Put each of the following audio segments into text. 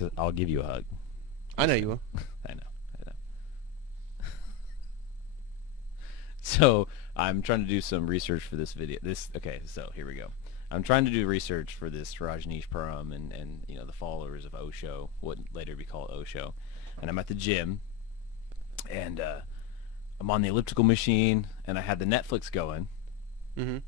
'Cause I'll give you a hug. I know you will. I know. So I'm trying to do some research for this video. Okay, so here we go. I'm trying to do research for this Rajneesh Param and you know, the followers of Osho, what would later be called Osho. And I'm at the gym, and I'm on the elliptical machine, and I had the Netflix going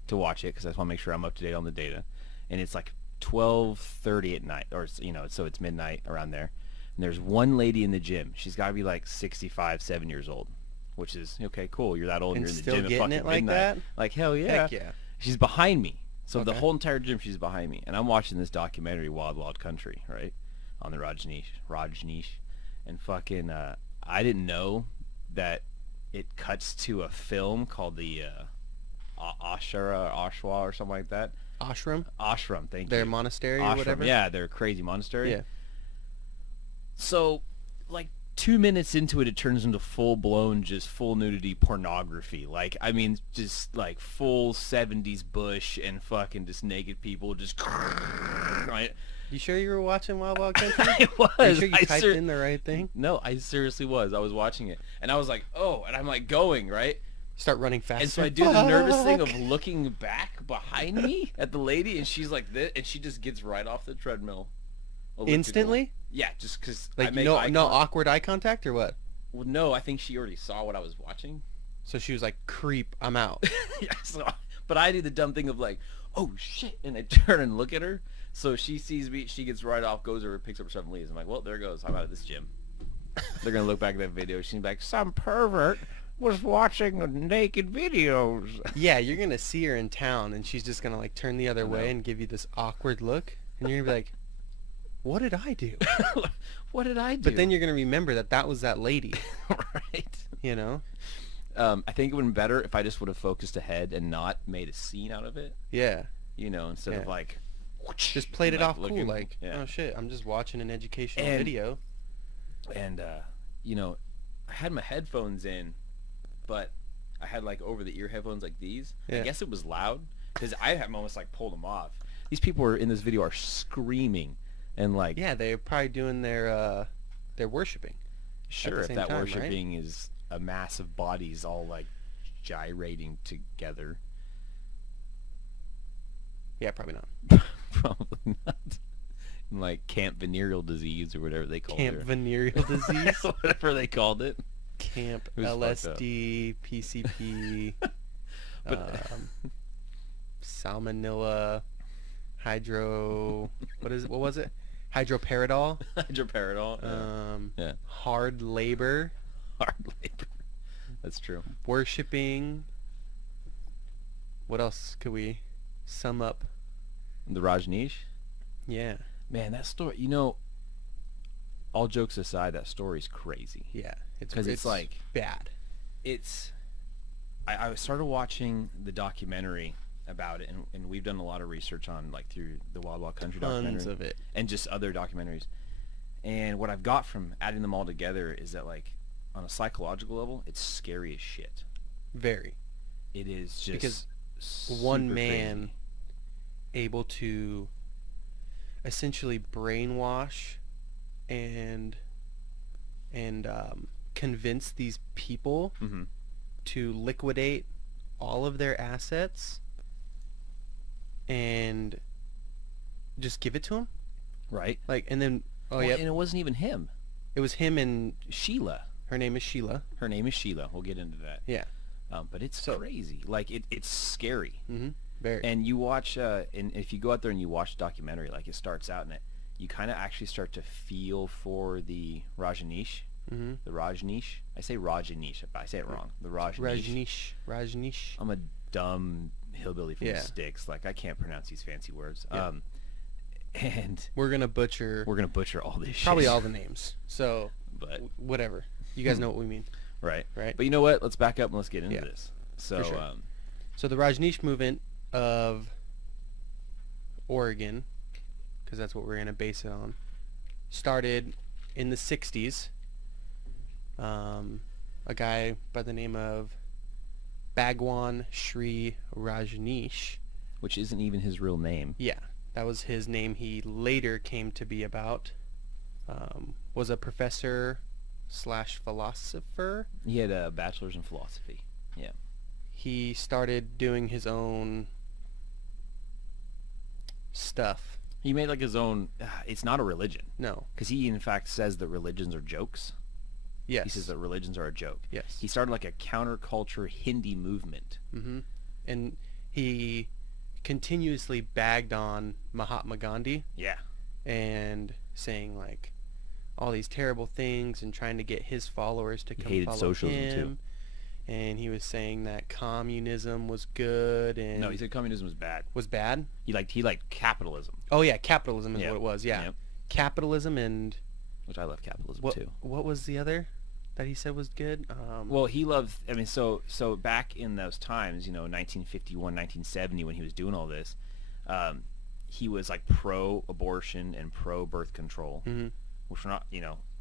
to watch it because I just want to make sure I'm up to date on the data. And it's like 12:30 at night, or you know, so it's midnight around there. And there's one lady in the gym. She's got to be like 65, 7 years old, which is okay, cool. You're that old and you're in the still gym at getting fucking it like midnight. that? Like hell yeah. Heck yeah. She's behind me. So the Okay. whole entire gym, she's behind me, and I'm watching this documentary, Wild Wild Country, right, on the Rajneesh, and fucking, I didn't know that it cuts to a film called the Ashwa or something like that. Ashram? Ashram, thank Their you. monastery or Ashram, whatever? yeah, their crazy monastery. Yeah. So, like 2 minutes into it, it turns into full-blown, just full nudity pornography. Like, I mean, just like full 70s bush and fucking just naked people just. Right? You sure you were watching Wild Wild Country? I was. Are you sure you I typed in the right thing? No, I seriously was. I was watching it, and I was like, oh, and I'm like going right. Start running faster. And so I do the nervous thing of looking back behind me at the lady, and she's like this, and she just gets right off the treadmill. Elliptical. Instantly? Yeah, just because Like I make no eye no contact. awkward eye contact or what? Well, no, I think she already saw what I was watching. So she was like, "Creep, I'm out." Yeah, so, but I do the dumb thing of like, oh shit, and I turn and look at her. So she sees me, she gets right off, goes over, picks up her stuff and leaves. I'm like, well, there goes. I'm out of this gym. They're gonna look back at that video. She's gonna be like, some pervert was watching naked videos. Yeah, you're gonna see her in town, and she's just gonna like turn the other way and give you this awkward look, and you're gonna be like, "What did I do?" What did I do? But then you're gonna remember that that was that lady. right. You know? I think it would have been better if I just would have focused ahead and not made a scene out of it. Yeah. You know, instead of Yeah. like. Just played it like off cool, looking- like, yeah. oh shit, I'm just watching an educational And- video. And you know, I had my headphones in, but I had like over the ear headphones like these. I Yeah. guess it was loud because I had almost like pulled them off. These people are in this video are screaming and like, Yeah, they're probably doing their worshiping. sure, the if same that time, right? worshiping is a mass of bodies all like gyrating together. Yeah, probably not. Probably not. And, like camp venereal disease or whatever they call Camp it. venereal disease. Whatever they called it. Camp It was fucked up. LSD, PCP, But salmonella, what was it? Hydroparidol, hydroparidol. Yeah. hard labor, Hard labor. That's true. worshipping. What else could we sum up? The Rajneesh. Yeah, Man, that story, you know, all jokes aside, that story's crazy. yeah. Because it's like, bad. it's, I started watching the documentary about it, and we've done a lot of research on, like, through the Wild Wild Country Tons documentary. of it. And just other documentaries. And what I've got from adding them all together is that, like, on a psychological level, it's scary as shit. Very. It is just Because super one man crazy. able to essentially brainwash and convince these people Mhm. to liquidate all of their assets and just give it to him, Right? like, and then Well, and it wasn't even him. it was him, and Sheila. her name is Sheila. Her name is Sheila. We'll get into that. Yeah. But it's So- crazy. Like, it's scary. Very. And you watch, and if you go out there and you watch the documentary, like it starts out in it, you kind of actually start to feel for the Rajneesh. The Rajneesh. I say Rajneesh, but I say it wrong. The Rajneesh. Rajneesh. I'm a dumb hillbilly from Yeah. the sticks. Like, I can't pronounce these fancy words. Yeah. And We're gonna butcher we're gonna butcher all this probably shit. all the names. So But whatever. You guys know what we mean. right. Right. But you know what? Let's back up and let's get into Yeah. this. So, sure. So the Rajneesh movement of Oregon, because that's what we're going to base it on, started in the 60s. A guy by the name of Bhagwan Sri Rajneesh. which isn't even his real name. Yeah, that was his name he later came to be about. was a professor slash philosopher. He had a bachelor's in philosophy. Yeah. He started doing his own stuff. He made like his own. It's not a religion. No. Because he in fact says that religions are jokes. Yes. He says that religions are a joke. Yes. He started like a counterculture Hindi movement. Mm-hmm. And he continuously bagged on Mahatma Gandhi. Yeah. And saying like all these terrible things and trying to get his followers to come hated follow socialism him. too. And he was saying that communism was good and No, he said communism was bad. was bad. He liked capitalism. Oh yeah, capitalism is what it was. Yeah, Yep. Capitalism and Which I love capitalism too. What was the other that he said was good? Well, he loved. I mean, so back in those times, 1951, 1970, when he was doing all this, he was like pro-abortion and pro-birth control, mm-hmm. which were not,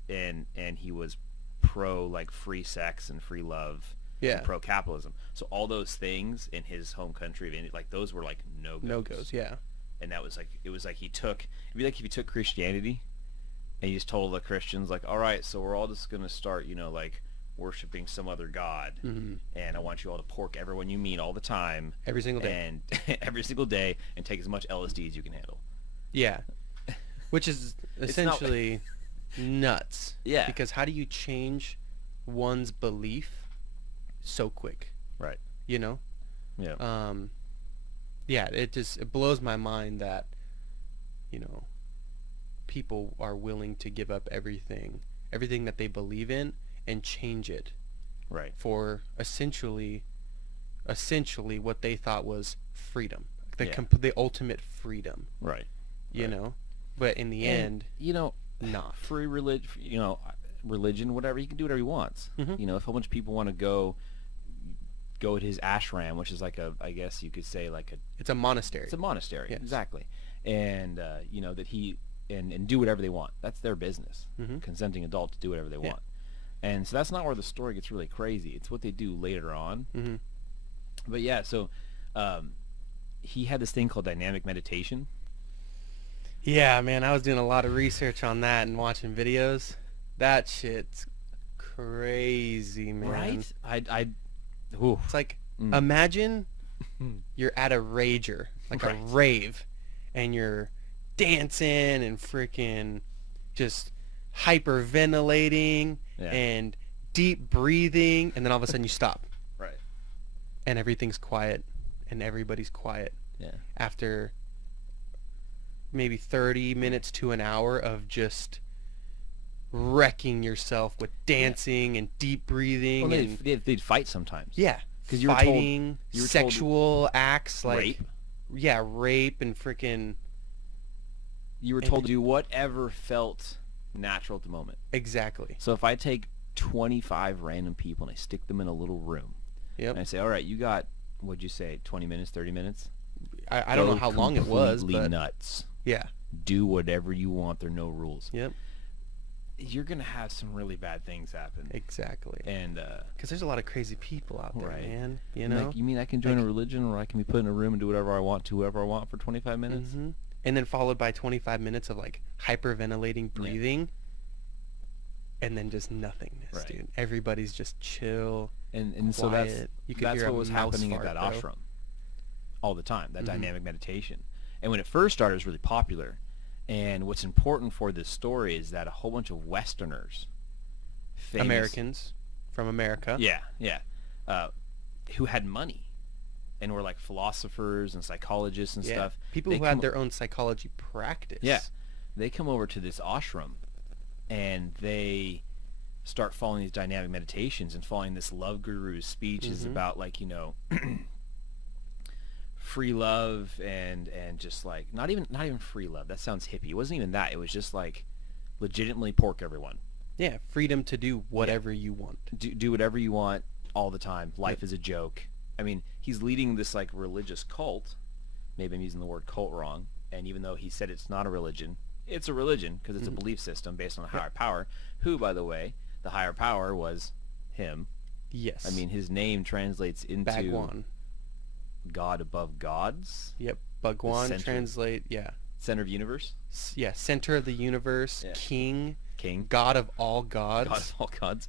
and he was pro like free sex and free love. Yeah. Pro-capitalism. So all those things in his home country of India, like those were like no-goes. No-goes, yeah. And that was like, it was like it'd be like if you took Christianity and you just told the Christians like, all right, so we're all just going to start, like worshiping some other god. Mm-hmm. And I want you all to pork everyone you meet all the time. Every single day. And every single day and take as much LSD as you can handle. Yeah. Which is essentially nuts. Yeah. Because how do you change one's belief so quick? Right. Yeah. Yeah, it blows my mind that, people are willing to give up everything that they believe in and change it. Right. For essentially what they thought was freedom. The ultimate freedom. Right. You know? But in the end, not. Free religion, religion, whatever, he can do whatever he wants. Mm-hmm. If a bunch of people want to go to his ashram, which is like I guess you could say like it's a monastery. It's a monastery, yes. Exactly. And that he and do whatever they want. That's their business. Mm-hmm. Consenting adult to do whatever they want. And so that's not where the story gets really crazy. It's what they do later on. Mm-hmm. But yeah, so he had this thing called dynamic meditation. Yeah, man, I was doing a lot of research on that and watching videos. That shit's crazy, man. Right? It's like, imagine you're at a rager, like a rave, and you're dancing and freaking just hyperventilating and deep breathing, and then all of a sudden you stop. Right. And everything's quiet, and everybody's quiet. Yeah. After maybe 30 minutes to an hour of just wrecking yourself with dancing and deep breathing. Well, and they'd fight sometimes. Yeah. Because fighting, you were sexual acts like rape. Yeah, rape and freaking. You were told to do whatever felt natural at the moment. Exactly. So if I take 25 random people and I stick them in a little room, and I say, all right, you got, what'd you say, 20 minutes, 30 minutes? I don't know how long it was, but nuts. Yeah. Do whatever you want. There are no rules. Yep. You're gonna have some really bad things happen. Exactly. And because there's a lot of crazy people out there, man. You know. Like, you mean I can join a religion, or I can be put in a room and do whatever I want to whoever I want for 25 minutes? Mm-hmm. And then followed by 25 minutes of like hyperventilating breathing, and then just nothingness, dude. Everybody's just chill and quiet. So that's what was happening at that bro. ashram all the time. That dynamic meditation. And when it first started, it was really popular. And what's important for this story is that a whole bunch of Westerners, Americans from America, who had money and were like philosophers and psychologists and stuff. People who had their own psychology practice. Yeah, they come over to this ashram, and they start following these dynamic meditations and following this love guru's speeches about like free love and just like not even free love. That sounds hippie. It wasn't even that. It was just like legitimately pork everyone. Yeah, freedom to do whatever you want. Do whatever you want all the time. Life is a joke. I mean, he's leading this like religious cult. Maybe I'm using the word cult wrong. And even though he said it's not a religion, it's a religion because it's a belief system based on a higher power. Who, by the way, the higher power was him. Yes. I mean, his name translates into Bhagwan. God above gods. Yep. Bhagwan translate, Center of universe. Yeah, center of the universe, Yeah. king, King. god of all gods. God of all gods.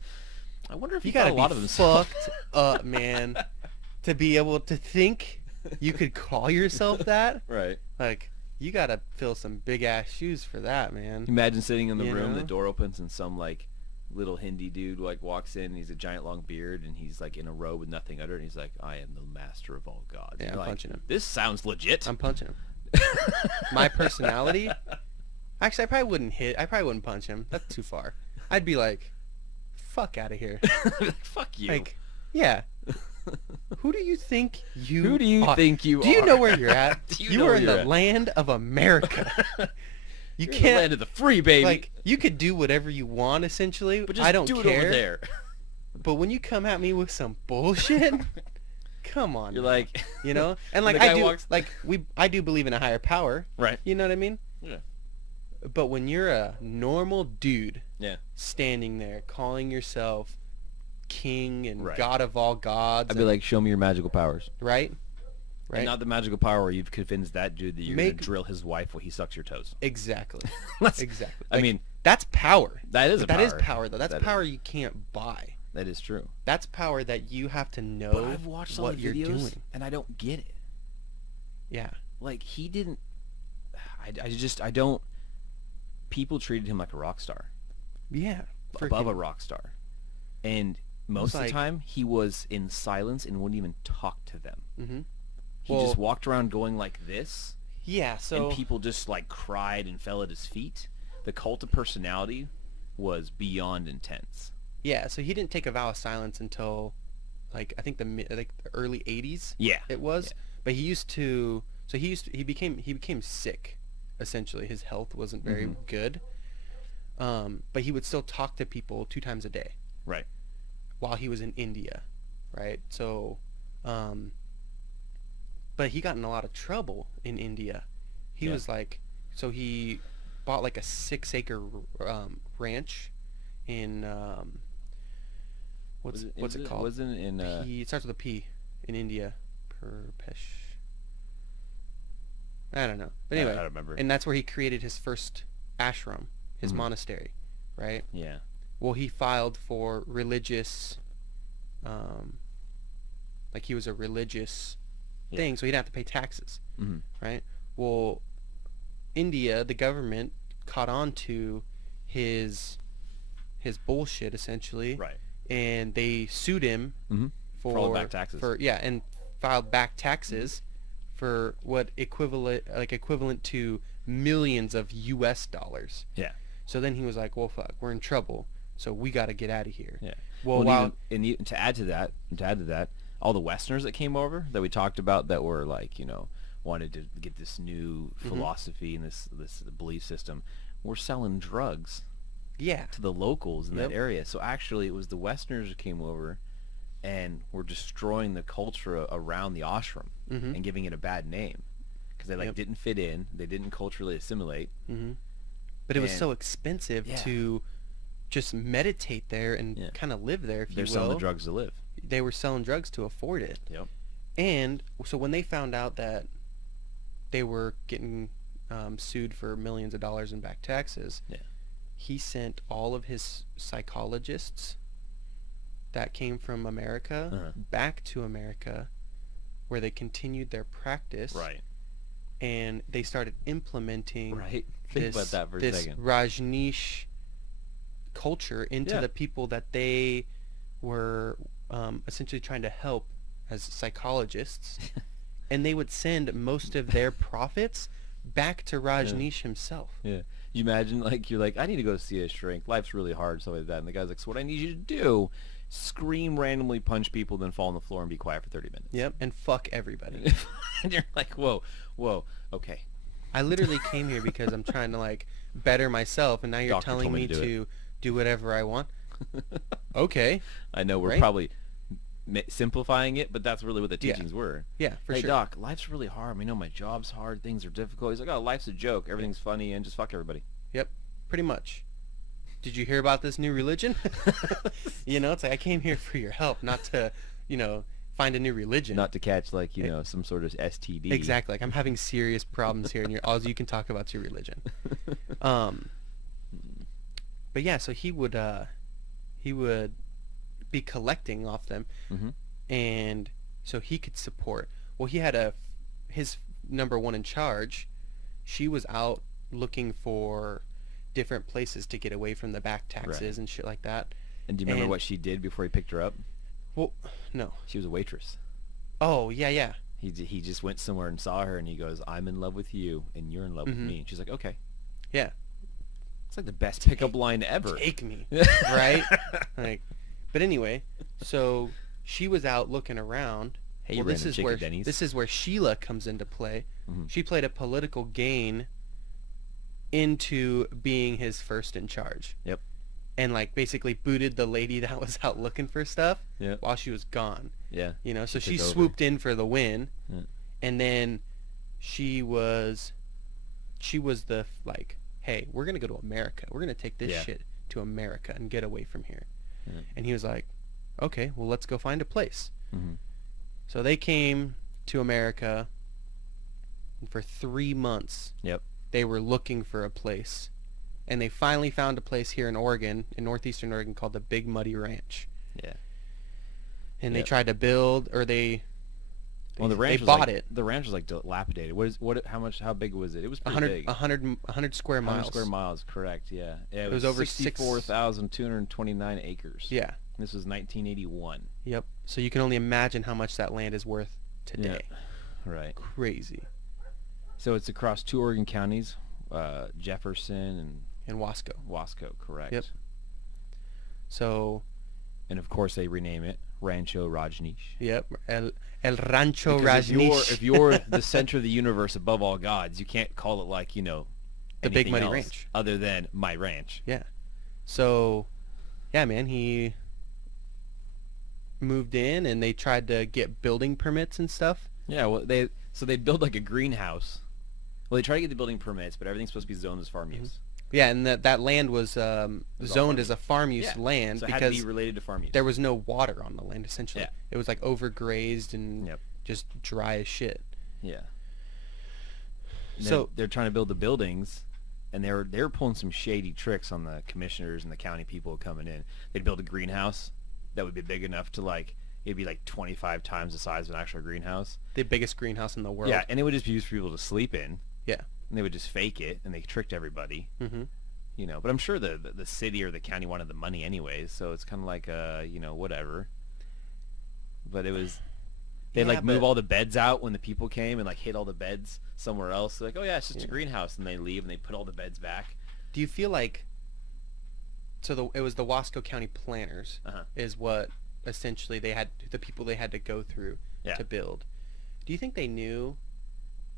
I wonder if You he got gotta a lot be of them. fucked up, man, to be able to think you could call yourself that. Right. Like, you gotta fill some big ass shoes for that, man. Imagine sitting in the You room, know? the door opens, and some like little Hindi dude like walks in. And he's a giant long beard, and he's like in a robe with nothing under, and he's like, "I am the master of all gods." Yeah, And I'm you're like, punching him. This sounds legit. I'm punching him. My personality. Actually, I probably wouldn't punch him. That's too far. I'd be like, "Fuck out of here." Fuck you. Like, yeah. Who do you think you? Who do you are? think you are? Do you know where you're at? Do you You know are where in you're the at? land of America. You You're in the can't. land of the free, baby. Like, you could do whatever you want, essentially. but just I don't do it care. over there. But when you come at me with some bullshit, come on. You're now. like, You know, and when like the I guy do, walks- I do believe in a higher power. right. You know what I mean? Yeah. But when you're a normal dude Yeah. standing there calling yourself king and Right. god of all gods, I'd be like, show me your magical powers. right? And Right? not the magical power where you've convinced that dude that you're Make- gonna drill his wife while he sucks your toes. Exactly. That's- Exactly. I Like, mean, that's power. that is a But power. that is power, though. That's That is- power you can't buy. That is true. That's power that you have to But know I've watched some what of the you're videos, doing. and I don't get it. Yeah. Like, he didn't... I don't... People treated him like a rock star. Yeah. Above a Freaking- rock star. And most of the like- time, he was in silence and wouldn't even talk to them. Mhm. He Well- just walked around going like this, Yeah, so and people just like cried and fell at his feet. The cult of personality was beyond intense. yeah, so he didn't take a vow of silence until like I think the early 80s. Yeah. It was. Yeah. But he became sick essentially. His health wasn't very Mhm. good. But he would still talk to people 2 times a day Right. while he was in India, right? So but he got in a lot of trouble in India. He Yeah. was like, so he bought like a 6-acre ranch in what's it called? Wasn't it in It starts with a P in India. Perpesh. I don't know. But anyway, I don't remember. and that's where he created his first ashram, his Mhm. monastery, right? Yeah. Well, he filed for religious, like he was a religious Yeah. thing, so he'd have to pay taxes, Hmm. right? Well, India, the government caught on to his bullshit essentially, Right. and they sued him Mm-hmm. for all the back taxes. and filed back taxes for what equivalent to millions of US dollars. Yeah. So then he was like, "Well, fuck, we're in trouble. So we got to get out of here." Yeah. Well, and to add to that, all the Westerners that came over that we talked about that were like, wanted to get this new Mm-hmm. philosophy and this belief system, were selling drugs yeah, to the locals in Yep. that area. So actually, it was the Westerners who came over and were destroying the culture around the ashram Mhm. and giving it a bad name because they Yep. didn't fit in, they didn't culturally assimilate. hmm but it was And- so expensive Yeah. to just meditate there and Yeah. kind of live there, if They're you selling will. the drugs to live. They were selling drugs to afford it. Yep. And so when they found out that they were getting sued for millions of dollars in back taxes, Yeah. he sent all of his psychologists that came from America Uh-huh. back to America, where they continued their practice, Right. and they started implementing Right. Think about that for a second. Rajneesh culture into Yeah. the people that they were essentially trying to help as psychologists, and they would send most of their profits back to Rajneesh himself. Yeah. You imagine, like, you're like, I need to go see a shrink. Life's really hard, stuff like that. And the guy's like, so what I need you to do, scream, randomly punch people, then fall on the floor and be quiet for 30 minutes. Yep, and fuck everybody. And you're like, whoa, okay. I literally came here because I'm trying to like better myself, and now you're Doctor telling told me me to do to do whatever I want. Okay. I know we're Right? probably simplifying it, but that's really what the Yeah. teachings were. Yeah, for Hey, sure. Doc, life's really hard. I know my job's hard. Things are difficult. He's like, oh, life's a joke. Everything's funny, and just fuck everybody. Yep, pretty much. Did you hear about this new religion? It's like I came here for your help, not to, find a new religion. Not to catch like some sort of STD. Exactly. Like I'm having serious problems here, and all you can talk about is your religion. But yeah, so he would be collecting off them, and so he could support. Well, he had his number one in charge. She was out looking for different places to get away from the back taxes and shit like that. And do you remember what she did before he picked her up? Well, no. She was a waitress. Oh, yeah. He just went somewhere and saw her, and he goes, "I'm in love with you, and you're in love with me." And she's like, "Okay." Yeah. It's like the best pickup line ever. Take me, right? Like, but anyway, so she was out looking around. Hey, well, this is where Sheila comes into play. She played a political gain into being his first in charge. Yep. And like basically booted the lady that was out looking for stuff while she was gone. Yeah. So she swooped in for the win. Yeah. And then she was the like, hey, we're going to go to America. We're going to take this shit to America and get away from here. Yeah. And he was like, okay, well, let's go find a place. So they came to America, and for 3 months. Yep. They were looking for a place. And they finally found a place here in Oregon, in northeastern Oregon, called the Big Muddy Ranch. Yeah. And they tried to build, or they bought it. The ranch was like dilapidated. How big was it? It was pretty big. 100 square miles. 100 square miles, correct. Yeah. It was over 64,229 acres. Yeah. This was 1981. Yep. So you can only imagine how much that land is worth today. Yeah. Right. Crazy. So it's across 2 Oregon counties, Jefferson and Wasco. Wasco, correct. Yep. So, and of course they rename it Rancho Rajneesh. Yep. El Rancho Rajneesh. If you're the center of the universe above all gods, you can't call it like, the Big Muddy Ranch other than my ranch. Yeah. So, yeah, man, he moved in and they tried to get building permits and stuff. Yeah, well, they built like a greenhouse. Well, they tried to get the building permits, but everything's supposed to be zoned as farm use. Yeah, and that land was zoned as a farm use land so it because had to be related to farm use. There was no water on the land, essentially. Yeah. It was like overgrazed and just dry as shit. Yeah. So they're trying to build the buildings, and they were pulling some shady tricks on the commissioners and the county people coming in. They'd build a greenhouse that would be big enough to like, it'd be like 25 times the size of an actual greenhouse. The biggest greenhouse in the world. Yeah, and it would just be used for people to sleep in. Yeah. And they would just fake it, and they tricked everybody. But I'm sure the city or the county wanted the money anyways, so it's kind of like whatever. But it was they'd move all the beds out when the people came and like hid all the beds somewhere else. They're like, oh yeah, it's just a greenhouse, and they leave and they put all the beds back. Do you feel like it was the Wasco County planners is what essentially the people they had to go through to build. Do you think they knew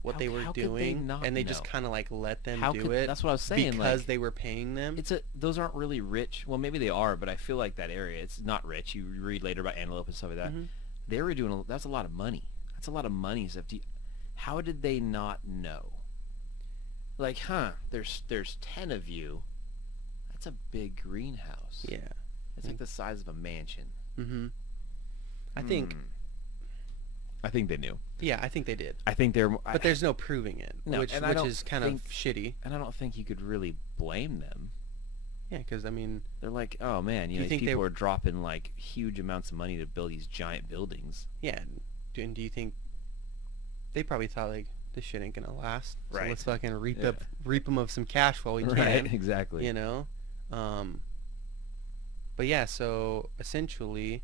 what they were doing, and they just kind of like let them do it? That's what I was saying. Because they were paying them. Those aren't really rich. Well, maybe they are, but I feel like that area, it's not rich. You read later about Antelope and stuff like that. They were doing. That's a lot of money. That's a lot of money. So how did they not know? Like, there's 10 of you. That's a big greenhouse. Yeah. It's like the size of a mansion. I think they knew. Yeah, I think they did. I think they're... But there's no proving it, no, which is kind of shitty. And I don't think you could really blame them. Yeah, because, I mean... They're like, oh, man, these people are dropping, like, huge amounts of money to build these giant buildings. Yeah, and do you think... They probably thought, like, this shit ain't gonna last. So right. let's fucking reap them of some cash while we can. Right, exactly. But yeah, so essentially...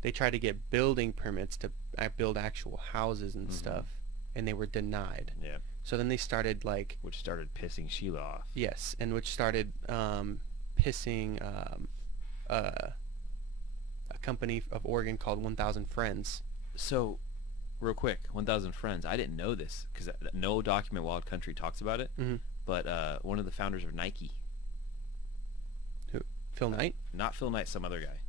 They tried to get building permits to build actual houses and stuff, and they were denied. Yeah. So then they started which started pissing Sheila off. Yes, and which started pissing a company of Oregon called 1,000 Friends. So, real quick, 1,000 Friends. I didn't know this because no document Wild Country talks about it. But one of the founders of Nike. Who? Phil Knight? Not Phil Knight. Some other guy.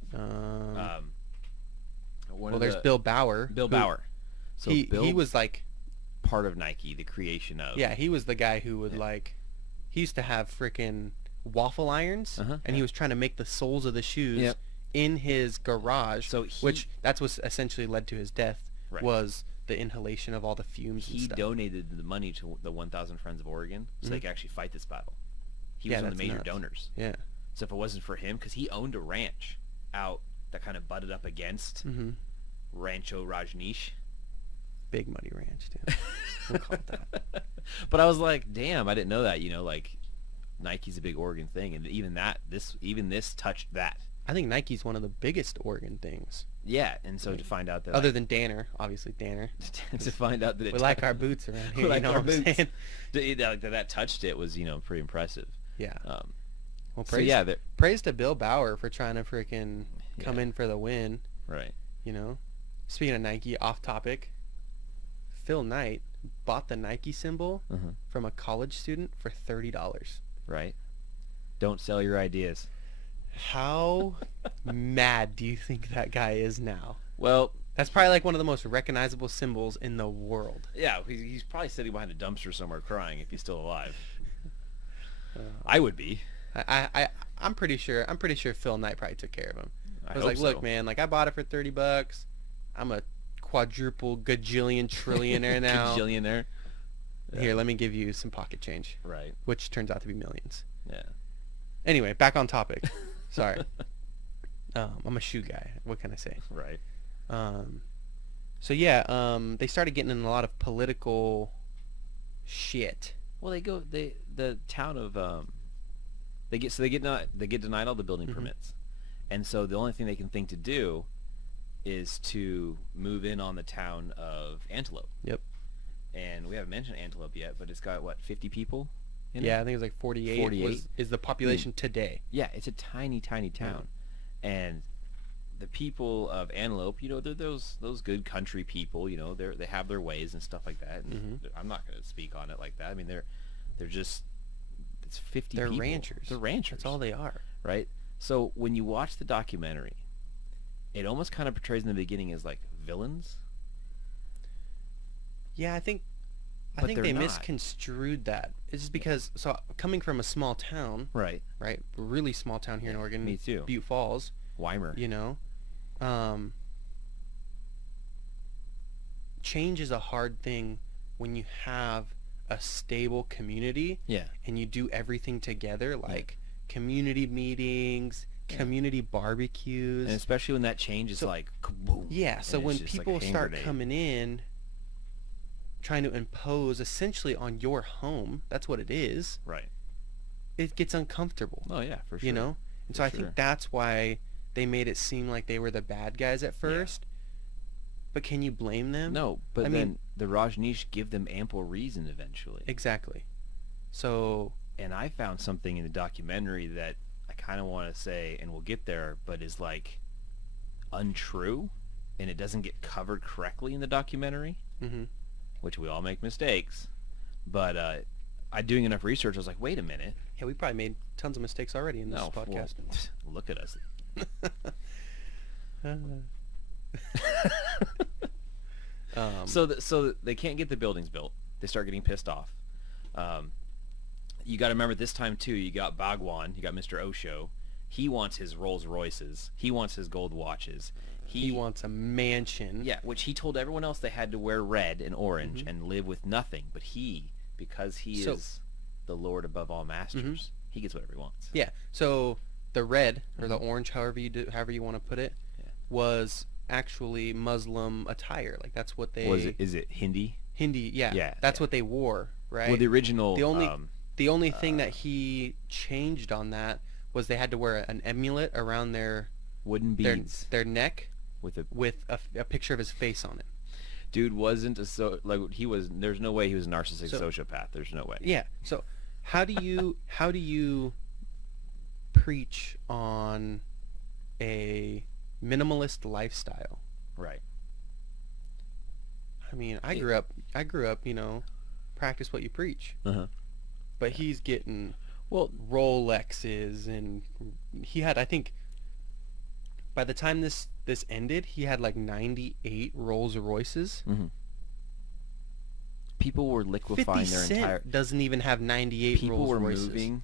There's Bill Bauer. Bill Bauer. So he was like part of Nike, the creation of. Yeah, he was the guy who would he used to have frickin' waffle irons, and he was trying to make the soles of the shoes in his garage, So which that's what essentially led to his death, Right. was the inhalation of all the fumes and he stuff. donated the money to the 1,000 Friends of Oregon so they could actually fight this battle. He was Yeah, one of the that's major nuts. donors. Yeah. So if it wasn't for him, because he owned a ranch out that kind of butted up against Rancho Rajneesh. Big Muddy Ranch, dude. We'll call it that. But I was like, damn, I didn't know that. You know, like Nike's a big Oregon thing, and even this touched that. I think Nike's one of the biggest Oregon things. Yeah, and so to find out that Other than Danner, obviously Danner. to find out that it We like our boots around here. We like you know our what I'm boots. saying? that touched it was, you know, pretty impressive. Yeah. Well, Well, so yeah, praise to Bill Bauer for trying to freaking come in for the win. right. You know, speaking of Nike, off topic. Phil Knight bought the Nike symbol from a college student for $30. Right. Don't sell your ideas. How mad do you think that guy is now? Well, That's probably like one of the most recognizable symbols in the world. yeah, he's probably sitting behind a dumpster somewhere crying if he's still alive. I would be. I'm pretty sure Phil Knight probably took care of him. I I was hope like, so. look, man, like I bought it for $30. I'm a quadruple gajillion trillionaire now. Gajillionaire. Here, let me give you some pocket change, Right. which turns out to be millions. Yeah. Anyway, back on topic. Sorry. I'm a shoe guy. What can I say? Right. So yeah, they started getting in a lot of political shit. Well, the town of they get denied all the building permits, and so the only thing they can think to do is to move in on the town of Antelope. Yep. And we haven't mentioned Antelope yet, but it's got what, 50 people in Yeah, it? I think it was like 48. 48? Is the population today. Yeah, it's a tiny town, and the people of Antelope, you know, they're those good country people. You know, they have their ways and stuff like that. And I'm not going to speak on it like that. I mean, they're just, it's 50 They're people. ranchers. They're ranchers. That's all they are. Right? So when you watch the documentary, it almost kind of portrays in the beginning as like villains. Yeah, I think But they they're not. misconstrued that. It's just because, so coming from a small town, Right. right? A really small town here in Oregon. me too. Butte Falls, Weimer. you know. Change is a hard thing when you have a stable community Yeah. and you do everything together, like community meetings, community barbecues. And especially when that change is like kaboom. Yeah, so and when it's just like a people hand start grenade. coming in trying to impose essentially on your home, that's what it is, Right. it gets uncomfortable. Oh yeah, for sure. You know? And so For I sure. think that's why they made it seem like they were the bad guys at first. But can you blame them? No, but I then mean, the Rajneesh give them ample reason eventually. exactly. So And I found something in the documentary that I kind of want to say, and we'll get there, but is like untrue, and it doesn't get covered correctly in the documentary, which we all make mistakes. But I doing enough research, I was like, wait a minute. yeah, we probably made tons of mistakes already in this No, podcast. well, look at us. So they can't get the buildings built. They start getting pissed off. You got to remember this time too. You got Bhagwan. You got Mr. Osho. He wants his Rolls Royces. He wants his gold watches. He wants a mansion. Yeah, which he told everyone else they had to wear red and orange and live with nothing. But because he is the Lord above all masters, he gets whatever he wants. Yeah. So the red or the orange, however you want to put it, was actually Muslim attire. Like that's what they Is it Hindi? Hindi. Yeah. Yeah, That's yeah. what they wore, right? Well, the original. The only thing that he changed on that was they had to wear an amulet around their wooden beads their neck with a picture of his face on it. Dude wasn't he was. There's no way he was a narcissistic sociopath. There's no way. Yeah. So how do you preach on a minimalist lifestyle? Right. I mean, I grew up, you know, practice what you preach. But he's getting Rolexes, and he had, I think, by the time this ended, he had like 98 Rolls Royces. People were liquefying 50 their Cent entire. doesn't even have 98 People Rolls were Royces. moving.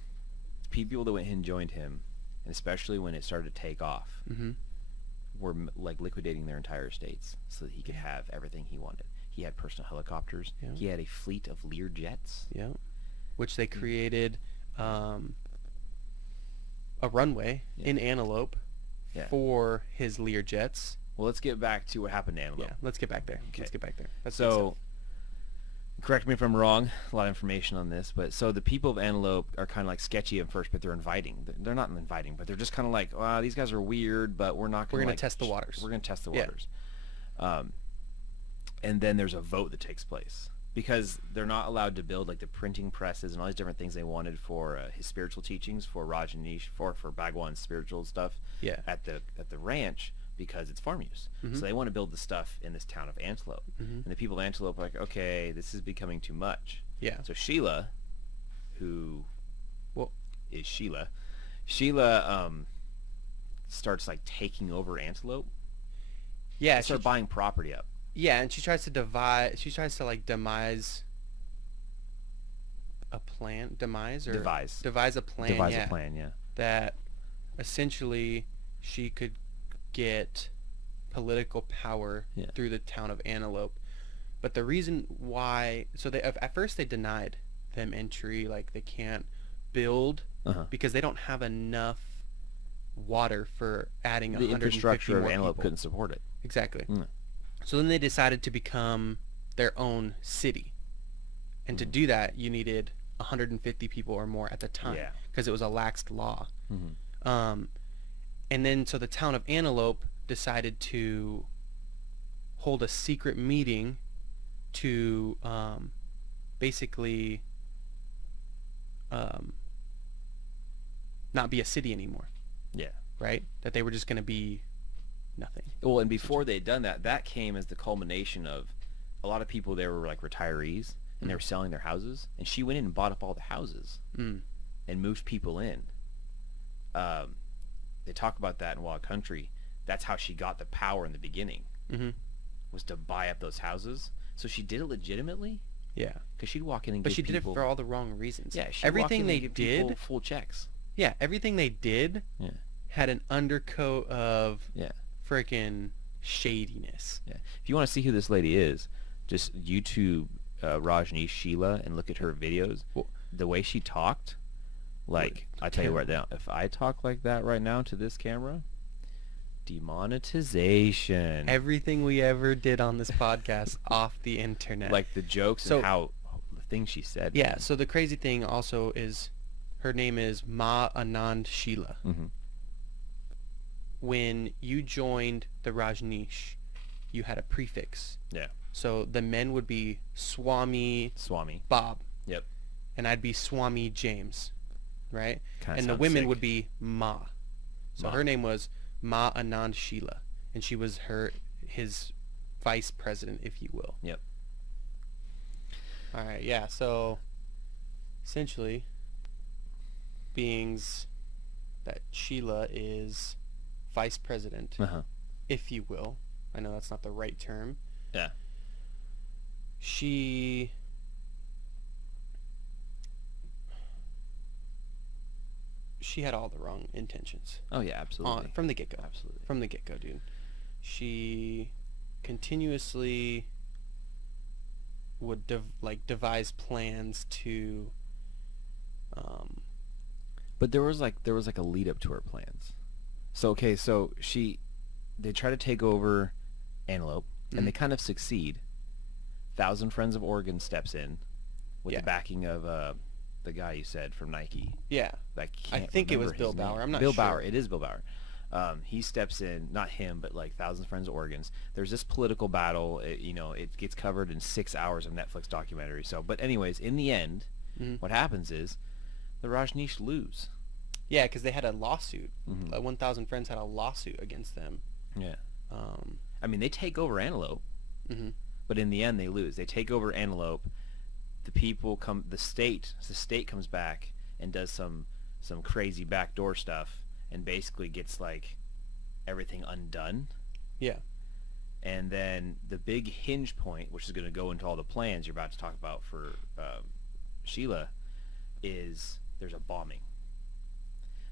People that went and joined him, and especially when it started to take off, were like liquidating their entire estates so that he could have everything he wanted. He had personal helicopters. Yeah. He had a fleet of Lear jets. Yeah, which they created a runway in Antelope for his Lear jets. Well, let's get back to what happened to Antelope. Yeah, let's get back there. Okay. Let's get back there. That's so, correct me if I'm wrong. A lot of information on this, but so the people of Antelope are kind of like sketchy at first, but they're inviting. They're not inviting, but they're just kind of like, wow, these guys are weird, but we're not. We're going to test the waters. We're going to test the waters. And then there's a vote that takes place because they're not allowed to build like the printing presses and all these different things they wanted for his spiritual teachings, for Rajneesh, for Bhagwan's spiritual stuff. Yeah. At the ranch. Because it's farm use. So they want to build the stuff in this town of Antelope. And the people of Antelope are like, okay, this is becoming too much. Yeah. So Sheila, who is Sheila, starts like taking over Antelope. Yeah. Start buying property up. Yeah, and she tries to like demise a plan. Devise a plan. Devise a plan, yeah. That essentially she could get political power through the town of Antelope. But the reason why, so they at first they denied them entry, like they can't build because they don't have enough water for adding 150 more people. The infrastructure of Antelope couldn't support it. Exactly. So then they decided to become their own city. And to do that, you needed 150 people or more at the time because it was a laxed law. And then so the town of Antelope decided to hold a secret meeting to basically not be a city anymore. Yeah. Right? That they were just going to be nothing. Well, and before they'd done that, that came as the culmination of a lot of people there were like retirees and they were selling their houses. And she went in and bought up all the houses and moved people in. They talk about that in Wild Country. That's how she got the power in the beginning, was to buy up those houses. So she did it legitimately. Yeah. Because she'd walk in and but give she people... did it for all the wrong reasons. Yeah, everything they did... full checks. Yeah, everything they did had an undercoat of freaking shadiness. Yeah. If you want to see who this lady is, just YouTube Rajneesh Sheila and look at her videos. Well, the way she talked... Like, I tell you right now, if I talk like that right now to this camera, demonetization. Everything we ever did on this podcast off the internet. Like the jokes and how the things she said. Yeah, so the crazy thing also is her name is Ma Anand Sheila. When you joined the Rajneesh, you had a prefix. Yeah. So the men would be Swami Bob. Yep. And I'd be Swami James. Right? And the women would be Ma. So her name was Ma Anand Sheila. And she was his vice president, if you will. Yep. All right, yeah. So essentially, beings that Sheila is vice president, if you will. I know that's not the right term. Yeah. She had all the wrong intentions. Oh yeah, absolutely. From the get-go. Absolutely. From the get-go, dude. She continuously would devise plans to but there was like a lead up to her plans. So they try to take over Antelope and they kind of succeed. Thousand Friends of Oregon steps in with the backing of the guy you said from Nike. Yeah. I think it was Bill Bauer. I'm not sure. Bill Bauer. It is Bill Bauer. He steps in, not him, but like Thousand Friends of Oregon's. There's this political battle. It gets covered in 6 hours of Netflix documentary. So, but anyways, in the end, what happens is the Rajneesh lose. Yeah, because they had a lawsuit. 1,000 Friends had a lawsuit against them. Yeah. I mean, they take over Antelope, but in the end, they lose. They take over Antelope. The people come. The state comes back and does some crazy backdoor stuff and basically gets like everything undone. Yeah. And then the big hinge point, which is going to go into all the plans you're about to talk about for Sheila, is there's a bombing.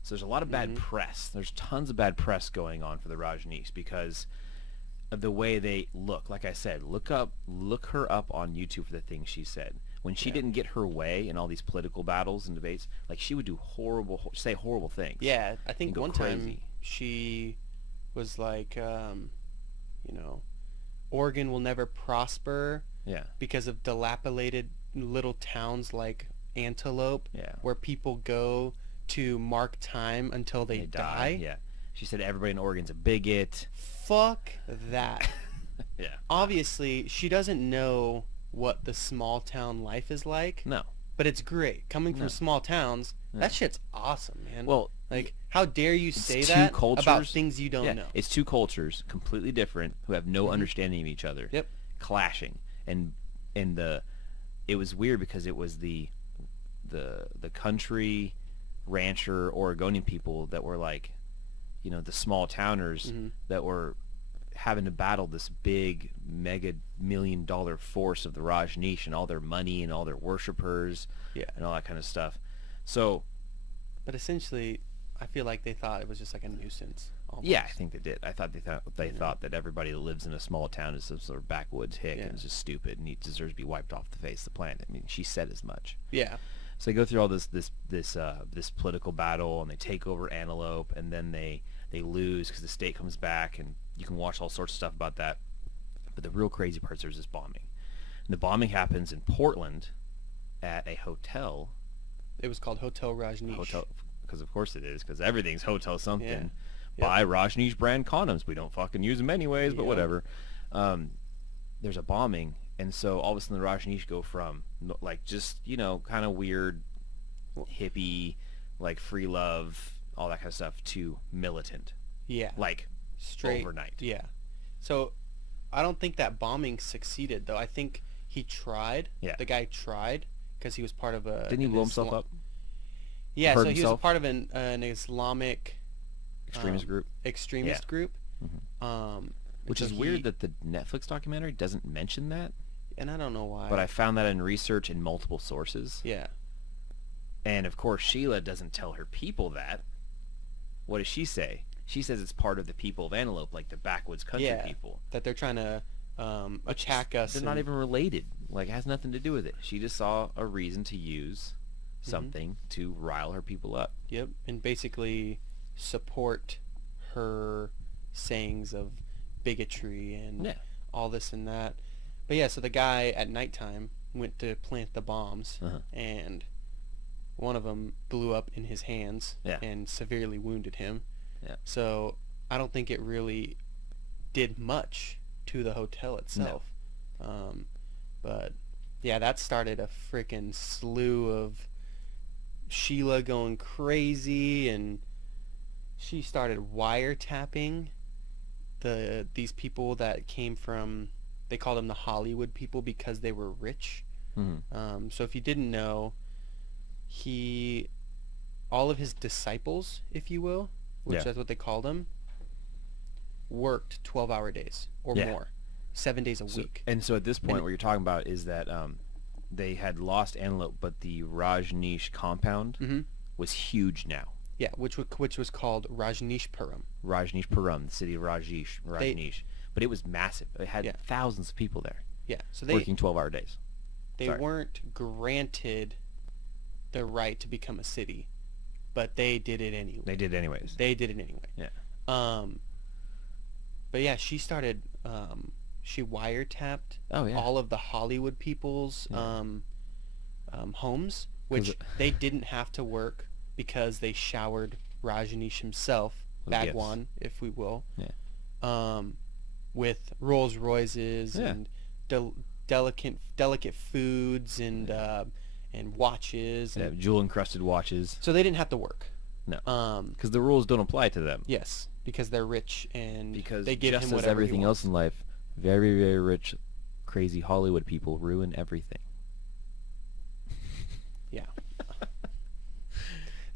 So there's a lot of bad press. There's tons of bad press going on for the Rajneesh because of the way they look. Like I said, look her up on YouTube for the things she said. When she didn't get her way in all these political battles and debates, like she would do say horrible things. Yeah, I think one time she was like, you know, Oregon will never prosper because of dilapidated little towns like Antelope, where people go to mark time until they die. Yeah. She said everybody in Oregon's a bigot. Fuck that. Yeah. Obviously, she doesn't know what the small town life is like. No. But it's great. Coming from small towns, that shit's awesome, man. Well, like, how dare you say that about things you don't know? It's two cultures, completely different, who have no understanding of each other. Yep. Clashing. And it was weird because it was the country rancher Oregonian people that were like, you know, the small towners that were having to battle this big mega $1 million force of the Rajneesh and all their money and all their worshipers and all that kind of stuff. So, but essentially, I feel like they thought it was just like a nuisance. Almost. Yeah, I think they did. I thought they thought that everybody that lives in a small town is some sort of backwoods hick and is just stupid and he deserves to be wiped off the face of the planet. I mean, she said as much. Yeah. So they go through all this political battle and they take over Antelope and then they lose because the state comes back and you can watch all sorts of stuff about that. But the real crazy part is there's this bombing. And the bombing happens in Portland at a hotel. It was called Hotel Rajneesh. Because of course it is, because everything's hotel something. Yeah. Buy Rajneesh brand condoms. We don't fucking use them anyways, but whatever. There's a bombing, and so all of a sudden the Rajneesh go from like just, you know, kind of weird, hippie, like free love, all that kind of stuff, to militant. Yeah. Like straight overnight. Yeah. So I don't think that bombing succeeded, though. I think he tried. Yeah. The guy tried because he was part of a... Didn't he blow himself up? Yeah, so he was part of an Islamic... extremist group. Extremist group. Mm-hmm. Which is weird that the Netflix documentary doesn't mention that. And I don't know why. But I found that in research in multiple sources. Yeah. And of course, Sheila doesn't tell her people that. What does she say? She says it's part of the people of Antelope, like the backwoods country people. That they're trying to attack us. They're not even related. Like, it has nothing to do with it. She just saw a reason to use something to rile her people up. Yep. And basically support her sayings of bigotry and all this and that. But yeah, so the guy at nighttime went to plant the bombs, and one of them blew up in his hands and severely wounded him. Yeah. So I don't think it really did much to the hotel itself. No. But yeah, that started a freaking slew of Sheila going crazy, and she started wiretapping these people that came from, they called them the Hollywood people because they were rich. So if you didn't know, all of his disciples, if you will, which that's what they called them, worked 12-hour days or more, 7 days a week. And so at this point, what you're talking about is that they had lost Antelope, but the Rajneesh compound was huge now. Yeah, which was called Rajneeshpuram. Rajneeshpuram, the city of Rajneesh. But it was massive. It had thousands of people there. Yeah, so working 12-hour days. They weren't granted the right to become a city, but they did it anyway. They did it anyway. Yeah. But yeah, she started. She wiretapped all of the Hollywood people's homes, which they didn't have to work because they showered Rajneesh himself, Bhagwan, if we will, with Rolls Royces and delicate foods and watches. And jewel encrusted watches. So they didn't have to work. No. Because the rules don't apply to them. Yes, because they're rich and because they give him whatever as everything else in life, very, very rich, crazy Hollywood people ruin everything. Yeah.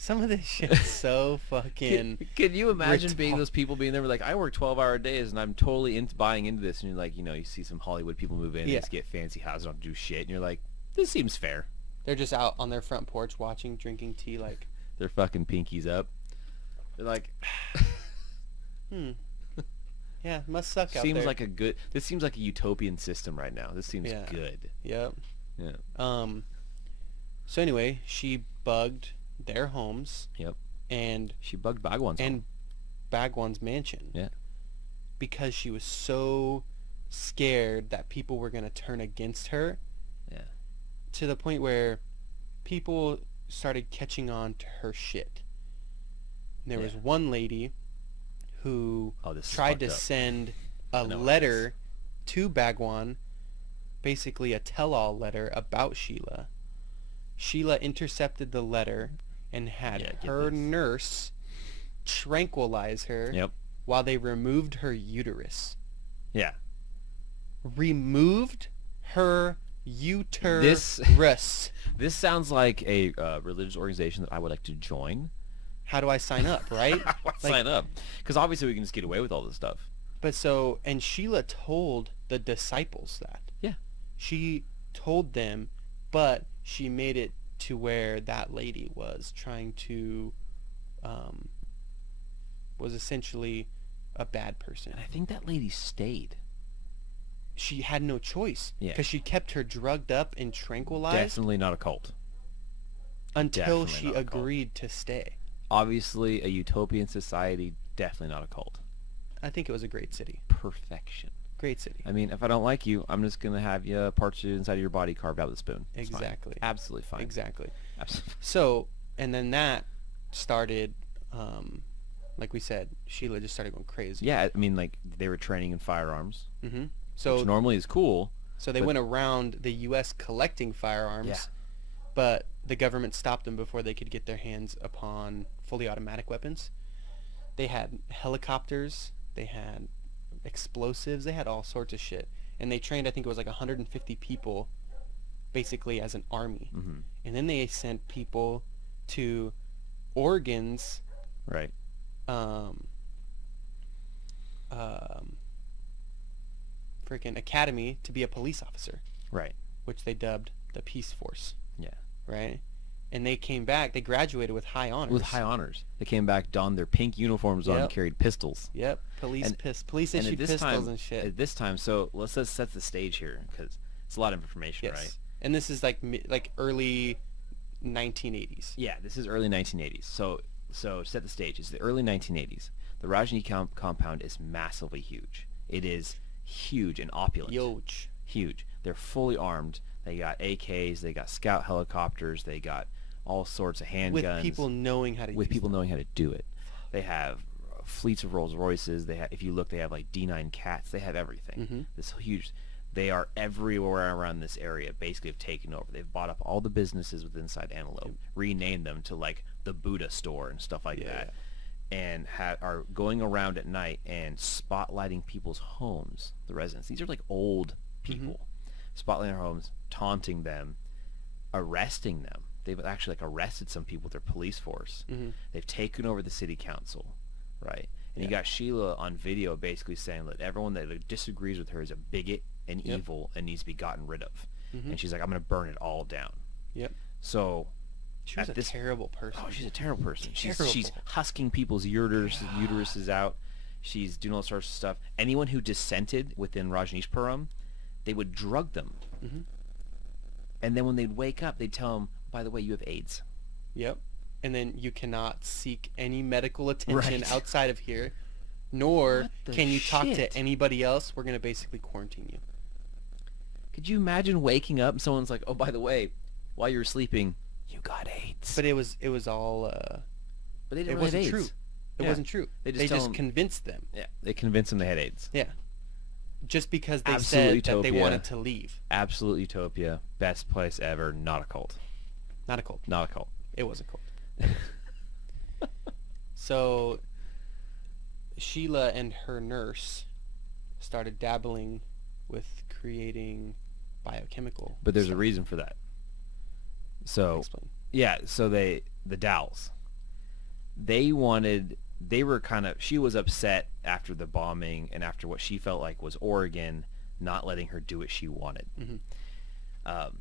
Some of this shit's so fucking... Can you imagine being those people being there like, I work 12-hour days and I'm totally buying into this, and you're like, you know, you see some Hollywood people move in and just get fancy houses, don't do shit, and you're like, this seems fair. They're just out on their front porch watching, drinking tea, like... They're fucking pinkies up. They're like, Yeah, it must suck out seems there. like a good. This seems like a utopian system right now. This seems good. Yep. Yeah. So anyway, she bugged their homes. Yep. And she bugged Bhagwan's home. Bhagwan's mansion. Yeah. Because she was so scared that people were going to turn against her. Yeah. To the point where people started catching on to her shit. And there was one lady who tried to send a letter to Bhagwan, basically a tell-all letter about Sheila. Sheila intercepted the letter and had her nurse tranquilize her while they removed her uterus. Yeah. Removed her uterus. This sounds like a religious organization that I would like to join. How do I sign up, right? Sign up. Because obviously we can just get away with all this stuff. But so, and Sheila told the disciples that. Yeah. She told them, but she made it to where that lady was trying to, was essentially a bad person. And I think that lady stayed. She had no choice. Yeah. Because she kept her drugged up and tranquilized. Definitely not a cult. Until she agreed to stay. Obviously, a utopian society, definitely not a cult. I think it was a great city. Perfection. Great city. I mean, if I don't like you, I'm just going to have you parts inside of your body carved out with a spoon. It's exactly. Fine. Absolutely fine. Exactly. Absolutely. So, and then that started, like we said, Sheila just started going crazy. Yeah, I mean, like, they were training in firearms. Mm-hmm. So, which normally is cool. So they went around the U.S. collecting firearms. Yeah. But the government stopped them before they could get their hands upon fully automatic weapons. They had helicopters, they had explosives, they had all sorts of shit. And they trained, I think it was like 150 people, basically as an army. Mm-hmm. And then they sent people to Oregon's right. Freaking academy to be a police officer. Right. Which they dubbed the Peace Force. Yeah. Right? And they came back, they graduated with high honors. With high honors. They came back, donned their pink uniforms on, and carried pistols. Yep. Police issued pistols and shit. At this time, so let's set the stage here, because it's a lot of information, right? And this is like early 1980s. Yeah, this is early 1980s. So set the stage. It's the early 1980s. The Rajneesh compound is massively huge. It is huge and opulent. Huge. They're fully armed. They got AKs. They got scout helicopters. They got all sorts of handguns. With people knowing how to do it. They have fleets of Rolls Royces. They have, if you look, they have like D9 cats. They have everything. Mm-hmm. This huge. They are everywhere around this area. Basically, have taken over. They've bought up all the businesses within inside Antelope, renamed them to like the Buddha store and stuff like that, and are going around at night and spotlighting people's homes, the residents. These are like old people, spotlighting their homes, taunting them, arresting them. They've actually like arrested some people with their police force. Mm-hmm. They've taken over the city council, right? And you got Sheila on video basically saying that everyone that disagrees with her is a bigot and evil and needs to be gotten rid of. Mm-hmm. And she's like, I'm going to burn it all down. Yep. So she was a terrible person. Oh, she's a terrible person. She's husking people's uteruses out. She's doing all sorts of stuff. Anyone who dissented within Rajneeshpuram, they would drug them. Mm-hmm. And then when they'd wake up, they'd tell them, by the way, you have AIDS. Yep. And then you cannot seek any medical attention outside of here, nor can you talk to anybody else. We're going to basically quarantine you. Could you imagine waking up and someone's like, oh, by the way, while you were sleeping, you got AIDS. But it was all... but they didn't it wasn't have true. AIDS. It wasn't true. They just convinced them. Yeah, they convinced them they had AIDS. Yeah. Just because they said that they wanted to leave. Absolute utopia. Best place ever. Not a cult. Not a cult. Not a cult. It was a cult. So Sheila and her nurse started dabbling with creating biochemical But there's a reason for that. So explain. Yeah, so the Dowells, she was upset after the bombing and after what she felt like was Oregon not letting her do what she wanted. Mm-hmm.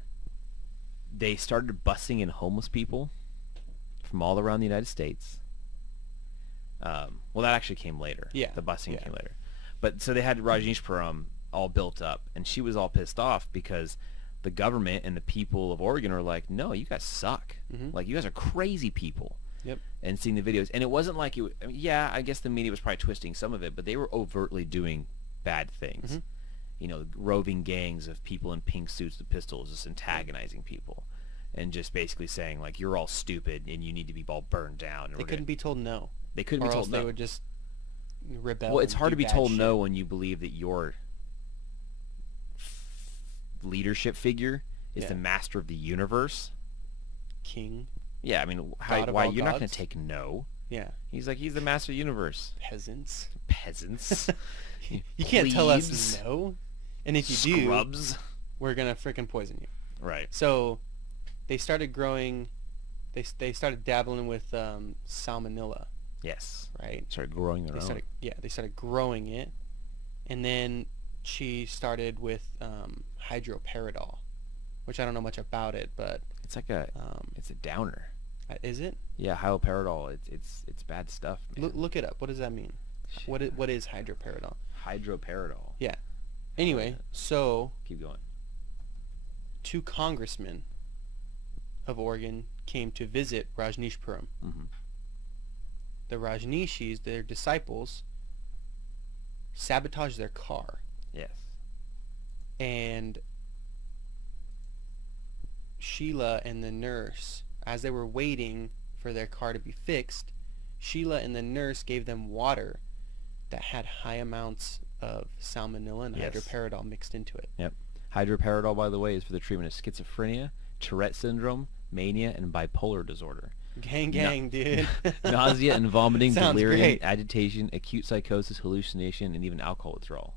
They started busing in homeless people from all around the United States, Well, that actually came later. Yeah. The busing Yeah. came later. But so they had Rajneeshpuram all built up, and she was all pissed off because the government and the people of Oregon are like, no, you guys suck. Like, you guys are crazy people. Yep. And seeing the videos, and it wasn't like I mean, yeah, I guess the media was probably twisting some of it, but they were overtly doing bad things. You know, roving gangs of people in pink suits with pistols just antagonizing people, and just basically saying like, you're all stupid and you need to be all burned down. And They couldn't be told no. They couldn't or be else told they no. would just rebel. Well, it's and hard do to be bad told shit. no when you believe that your leadership figure is Yeah. the master of the universe. King. Yeah, I mean, God of why all you're not going gods. to take no? Yeah. He's like, he's the master of the universe. Peasants. Peasants. You can't tell Plebes. us no. And if you Scrubs. do, we're gonna frickin' poison you. Right. So, they started growing. They started dabbling with salmonella, Yes. right? Started growing their own. They started growing it, and then she started with hydroperidol, which I don't know much about it, but It's like it's a downer. is it? Yeah, hyoperidol. It's bad stuff, man. Look it up. What does that mean? What is hydroperidol? Hydroperidol. Yeah. Anyway, so Keep going. 2 congressmen of Oregon came to visit Rajneeshpuram. The Rajneeshis, their disciples, sabotaged their car, Yes. and Sheila and the nurse, as they were waiting for their car to be fixed, Sheila and the nurse gave them water that had high amounts of salmonella and Yes. hydroperidol mixed into it. Yep. Hydroperidol, by the way, is for the treatment of schizophrenia, Tourette syndrome, mania, and bipolar disorder. Gang, dude. Nausea and vomiting, Sounds delirium, great. agitation, acute psychosis, hallucination, and even alcohol withdrawal.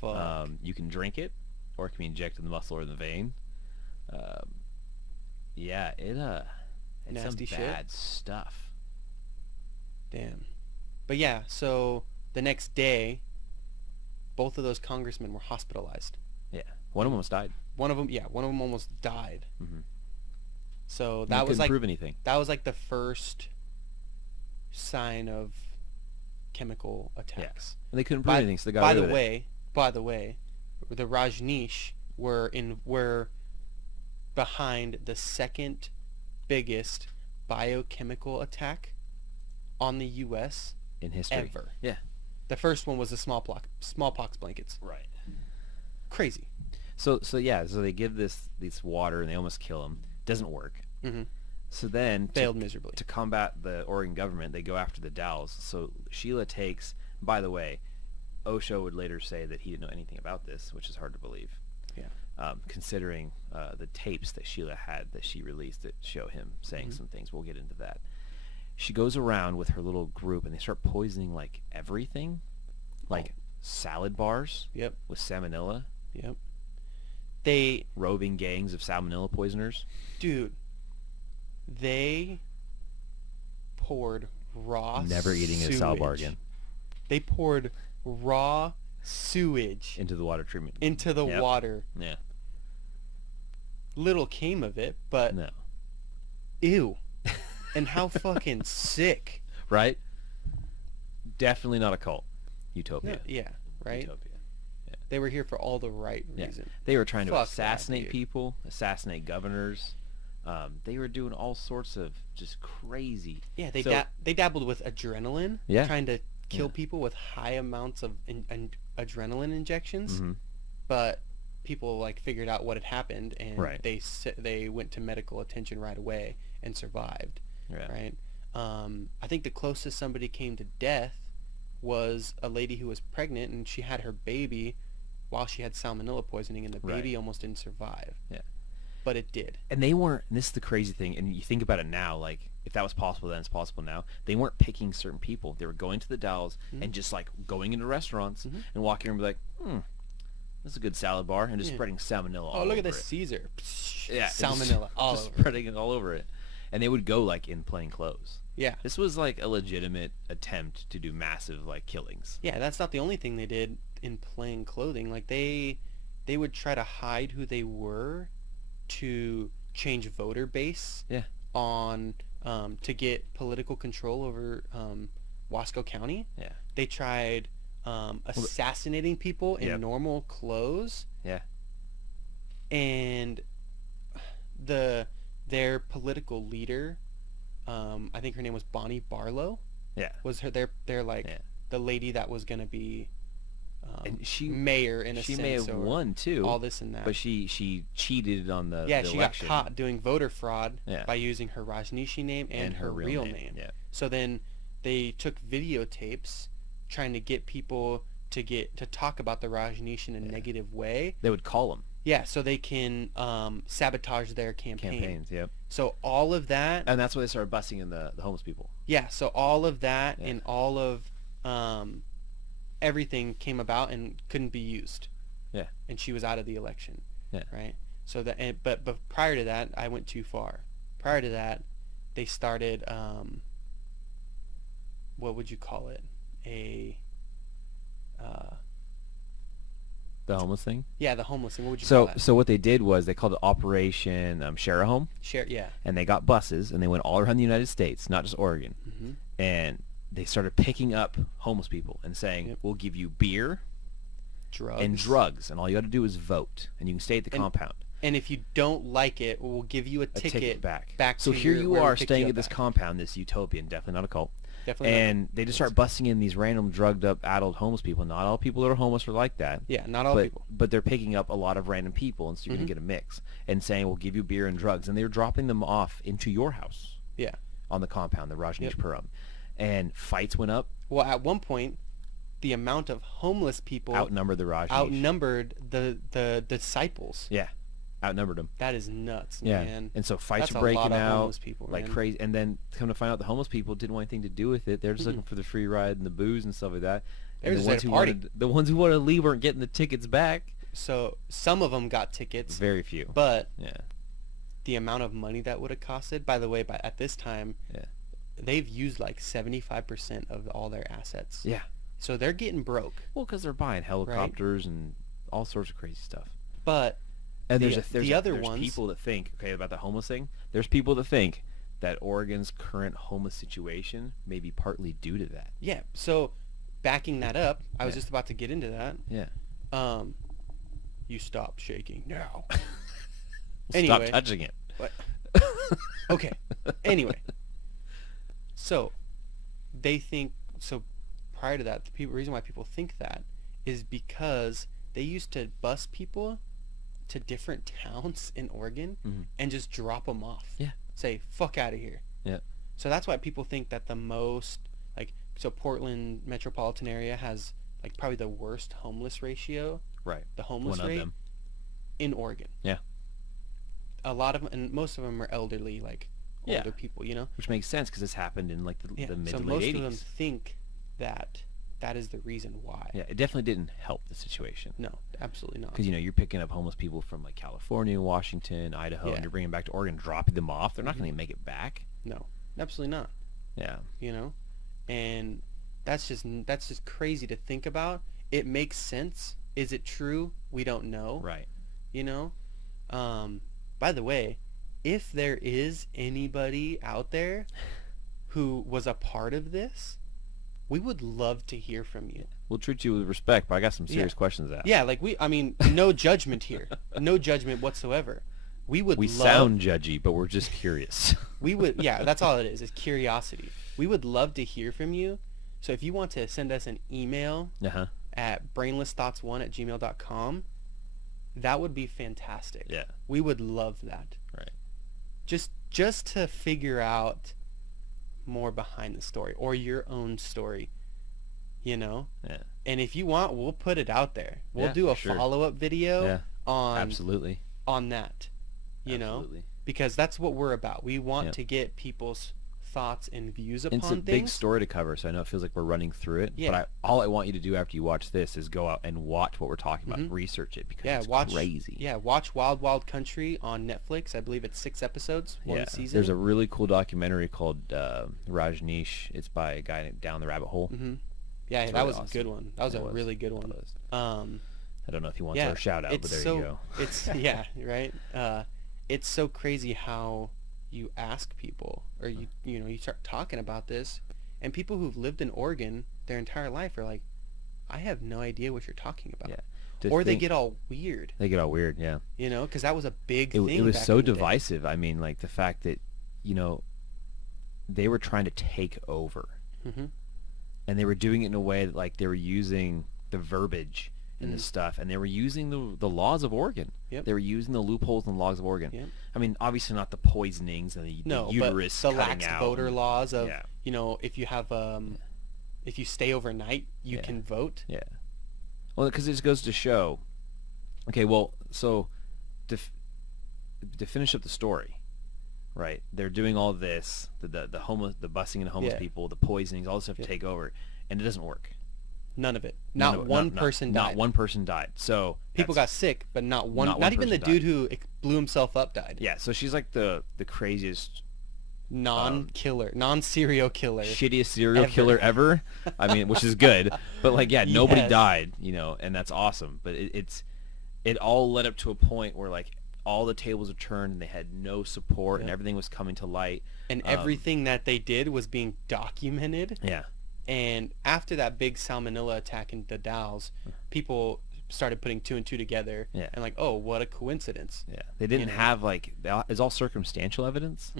Fuck. You can drink it, or it can be injected in the muscle or in the vein. Yeah, it's Nasty some shit. bad stuff. Damn. But yeah, so the next day, both of those congressmen were hospitalized. Yeah, one of them almost died. One of them almost died. So They that was couldn't like prove anything. that was like the first sign of chemical attacks. And they couldn't prove anything, so they got By away the with it. way, the Rajneesh were behind the second biggest biochemical attack on the U.S. in history. ever. Yeah. The first one was the smallpox blankets. Right. Crazy. So they give this water and they almost kill him. Doesn't work. So then Failed miserably. to combat the Oregon government, they go after the Dalles. So Sheila takes. By the way, Osho would later say that he didn't know anything about this, which is hard to believe. Yeah. Considering the tapes that Sheila had that she released that show him saying some things. We'll get into that. She goes around with her little group and they start poisoning like everything, like salad bars. Yep. With salmonella. Yep. They, Roving gangs of salmonella poisoners. dude, they poured raw Never eating a salad bar again. They poured raw sewage Into the water treatment. into the Yep. water. Yeah. Little came of it, but No. ew. And how fucking sick. Right? Definitely not a cult. Utopia. No, yeah, right? Utopia. They were here for all the right Yeah. reasons. They were trying to Fuck that, assassinate dude. people, assassinate governors. They were doing all sorts of just crazy. Yeah, they So- they dabbled with adrenaline, Yeah. trying to kill Yeah. people with high amounts of adrenaline injections. Mhm. But people like figured out what had happened, and Right. they went to medical attention right away and survived. Yeah. Right. I think the closest somebody came to death was a lady who was pregnant, and she had her baby while she had salmonella poisoning, and the Right. baby almost didn't survive. Yeah. But it did. And they weren't, and this is the crazy thing, and you think about it now, like, if that was possible then, it's possible now. They weren't picking certain people. They were going to the Dalles and just, like, going into restaurants and walking around and be like, this is a good salad bar, and just spreading salmonella all Oh, look at over this it. Caesar. Yeah. Salmonella all just over. spreading it all over it. And they would go, like, in plain clothes. Yeah. This was, like, a legitimate attempt to do massive, like, killings. Yeah, that's not the only thing they did in plain clothing. Like they would try to hide who they were to change voter base Yeah. on to get political control over Wasco County. Yeah. They tried assassinating people in normal clothes. Yeah. And their political leader, I think her name was Bonnie Barlow. Yeah. Was her they're like the lady that was gonna be and mayor in a sense. She may have won too. All this and that. But she cheated on the she election. got caught doing voter fraud by using her Rajneesh name and her real name. Yeah. So then they took videotapes trying to get people to talk about the Rajneesh in a negative way. They would call them. Yeah, so they can sabotage their campaigns. Yep. So all of that, and that's why they started busting in the homeless people. Yeah. So all of that and all of everything came about and couldn't be used. Yeah. And she was out of the election. Yeah. Right. So that, but prior to that, I went too far. Prior to that, they started what would you call it? The homeless thing? Yeah, the homeless thing. What would you call that? So what they did was they called it Operation Share a Home. Yeah. And they got buses, and they went all around the United States, not just Oregon. Mm-hmm. And they started picking up homeless people and saying, we'll give you beer, drugs, and all you got to do is vote, and you can stay at the compound. And if you don't like it, we'll give you a ticket back. So here you are staying at this compound, this utopian, definitely not a cult. Definitely and they just start busting in these random drugged up adult homeless people. Not all people that are homeless are like that. Yeah, not all people. But they're picking up a lot of random people, and so you're going to get a mix. And saying, we'll give you beer and drugs. And they're dropping them off into your house. Yeah. On the compound, the Rajneesh Puram. And fights went up. Well, at one point, the amount of homeless people outnumbered the Rajneesh. Outnumbered the disciples. Yeah. Outnumbered them. That is nuts, yeah. man. And so fights are breaking out people, like crazy. And then come to find out the homeless people didn't want anything to do with it. They're just looking for the free ride and the booze and stuff like that. And the ones who wanted to leave weren't getting the tickets back. So some of them got tickets. Very few. But the amount of money that would have costed, by the way, at this time, they've used like 75% of all their assets. Yeah. So they're getting broke. Well, because they're buying helicopters and all sorts of crazy stuff. But and there's people that think, about the homeless thing. There's people that think that Oregon's current homeless situation may be partly due to that. Yeah. So backing that up, I was just about to get into that. Yeah. You stop shaking now. Anyway, stop touching it. What? Okay. Anyway. So they think prior to that, the reason why people think that is because they used to bus people to different towns in Oregon and just drop them off. Yeah. Say, fuck out of here. Yeah. So that's why people think that the most, Portland metropolitan area has, probably the worst homeless ratio. Right. The homeless rate in Oregon. Yeah. A lot of them, and most of them are elderly, older people, you know? Which makes sense because this happened in, the mid to late 80s. So most of them think that is the reason why. Yeah, it definitely didn't help the situation. No, absolutely not. Because, you're picking up homeless people from, California, Washington, Idaho, and you're bringing them back to Oregon, dropping them off. They're not going to make it back. No, absolutely not. Yeah. And that's just crazy to think about. It makes sense. Is it true? We don't know. Right. By the way, if there is anybody out there who was a part of this, we would love to hear from you. We'll treat you with respect, but I got some serious questions to ask. Yeah, no judgment here. No judgment whatsoever. We sound judgy, but we're just curious. That's all it is. It's curiosity. We would love to hear from you. So if you want to send us an email at brainlessthoughtsone@gmail.com, that would be fantastic. Yeah. We would love that. Right. Just to figure out more behind the story or your own story, Yeah. And if you want, we'll put it out there. We'll do a follow-up video on absolutely on that. You know? Because that's what we're about. We want to get people's thoughts and views upon things. It's a big story to cover, so I know it feels like we're running through it. Yeah. But all I want you to do after you watch this is go out and watch what we're talking about, research it, because it's crazy. Yeah, watch Wild Wild Country on Netflix. I believe it's 6 episodes, one season. There's a really cool documentary called Rajneesh. It's by a guy named Down the Rabbit Hole. Mm-hmm. Yeah, that was a good one. That was a really good one. I don't know if he wants our shout out, but there you go. It's right. It's so crazy how you ask people, or you start talking about this, And people who've lived in Oregon their entire life are like, I have no idea what you're talking about. Yeah. Or they get all weird. They get all weird, yeah. You know, because that was a big thing. It was back so in the day. divisive. I mean, like the fact that, you know, they were trying to take over. Mm-hmm. And they were doing it in a way that, like, they were using the verbiage and the stuff, and they were using the laws of Oregon. Yep. They were using the loopholes in the laws of Oregon. Yep. I mean, obviously not the poisonings and the uterus but the cutting lax out. voter laws of, Yeah. you know, if you have if you stay overnight, you can vote. Yeah. Well, because it just goes to show. Okay, well, so to finish up the story, right? They're doing all this, the homeless, the busing of homeless people, the poisonings, all this stuff to take over, and it doesn't work. None of it. Not one person died. Not one person died. So people got sick, but not one. Not even the dude who blew himself up died. Yeah. So she's like the craziest non-killer, non-serial killer, shittiest serial killer ever. I mean, which is good, but like, yeah, nobody died, you know, and that's awesome. But it all led up to a point where like all the tables were turned and they had no support and everything was coming to light. And everything that they did was being documented. Yeah. And after that big salmonella attack in the Dalles, people started putting two and two together and like, oh, what a coincidence. Yeah. They didn't have like, it's all circumstantial evidence,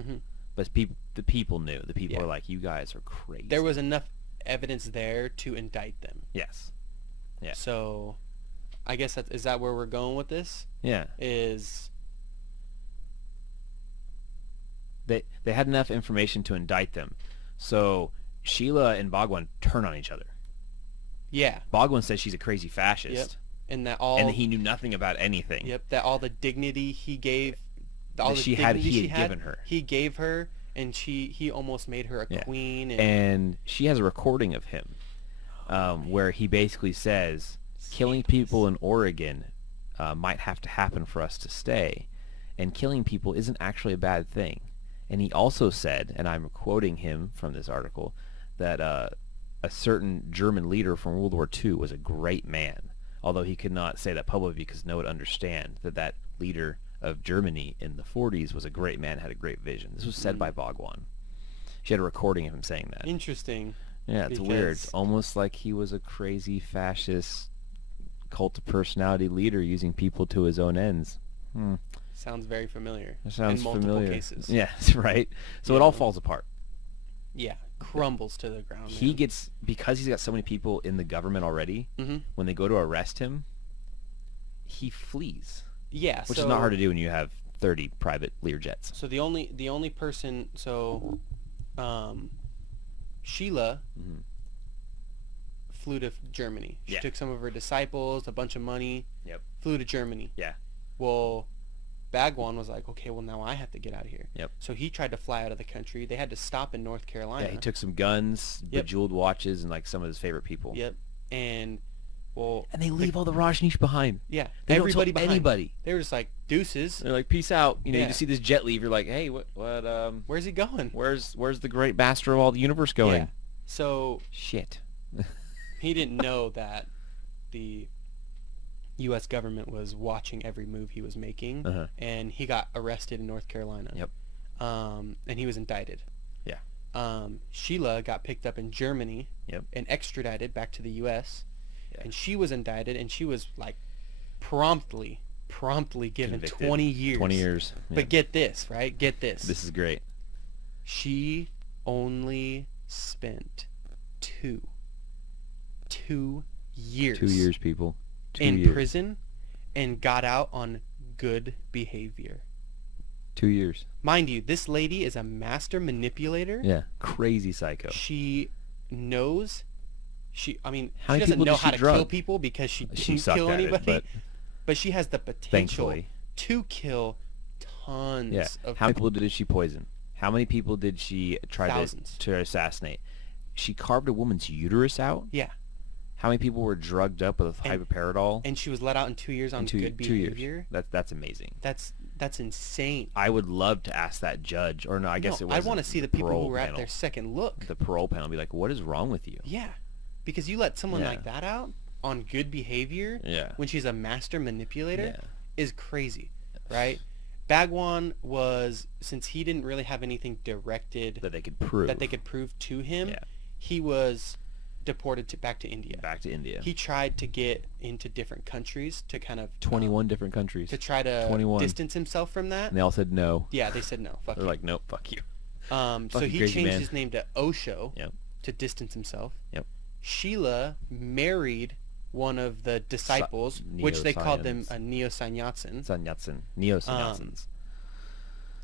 but the people knew. The people were like, you guys are crazy. There was enough evidence there to indict them. Yes. Yeah. So I guess is that where we're going with this? Yeah. Is they had enough information to indict them. So Sheila and Bhagwan turn on each other. Yeah. Bhagwan says she's a crazy fascist. Yep. And that all. And he knew nothing about anything. Yep. That all the dignity he gave, he had given her. He gave her, and he almost made her a queen. And she has a recording of him, where he basically says, killing people in Oregon might have to happen for us to stay, and killing people isn't actually a bad thing. And he also said, and I'm quoting him from this article, that a certain German leader from World War II was a great man, although he could not say that publicly because no one would understand that leader of Germany in the 40s was a great man, had a great vision. This was said by Bhagwan. She had a recording of him saying that. Interesting. Yeah, it's weird. It's almost like he was a crazy fascist cult of personality leader using people to his own ends. Sounds very familiar. It sounds in multiple familiar. cases. Yeah, right. So it all falls apart. Yeah, crumbles to the ground. He gets, because he's got so many people in the government already, when they go to arrest him, he flees. Yeah, which is not hard to do when you have 30 private Learjets. So the only person, Sheila flew to Germany. She took some of her disciples, a bunch of money. Yep. Flew to Germany. Yeah. Well, Bhagwan was like, okay, well now I have to get out of here. Yep. So he tried to fly out of the country. They had to stop in North Carolina. Yeah, he took some guns, bejeweled watches, and like some of his favorite people. Yep. And they leave all the Rajneesh behind. Yeah. They everybody don't tell behind. Anybody. They were just like, deuces. They're like, peace out. You know, you just see this jet leave. You're like, hey, what where's he going? Where's the great master of all the universe going? Yeah. So shit. He didn't know that the U.S. government was watching every move he was making, and he got arrested in North Carolina. Yep. And he was indicted. Yeah. Sheila got picked up in Germany. Yep. And extradited back to the U.S. Yeah. And she was indicted, and she was like promptly given convicted. 20 years. 20 years. Yeah. But get this, right? Get this. This is great. She only spent two years. 2 years, people. 2 in years. prison, and got out on good behavior. 2 years. Mind you, this lady is a master manipulator. Yeah, crazy psycho. She knows. She many doesn't people know did how she to drug? kill people because she didn't sucked kill at it, anybody. But she has the potential thankfully to kill tons of How many people did she poison? How many people did she try Thousands. to assassinate? She carved a woman's uterus out? Yeah. How many people were drugged up with hyperparatol? And she was let out in 2 years on good behavior. 2 years. That's amazing. That's insane. I would love to ask that judge, or no, I guess it was. I want to see the people who were at their second look. The parole panel be like, what is wrong with you? Yeah. Because you let someone like that out on good behavior when she's a master manipulator is crazy, right? Bhagwan was, since he didn't really have anything directed that they could prove to him, he was deported back to India. Back to India. He tried to get into different countries to kind of 21 different countries. to try to 21. distance himself from that. And they all said no. Yeah, they said no. Fuck They're you. like, nope, fuck you. So Fucking he crazy changed man. his name to Osho Yep. to distance himself. Yep. Sheila married one of the disciples, which they called them a Neo-Sannyasin, Sannyasin. Neo-Sannyasins.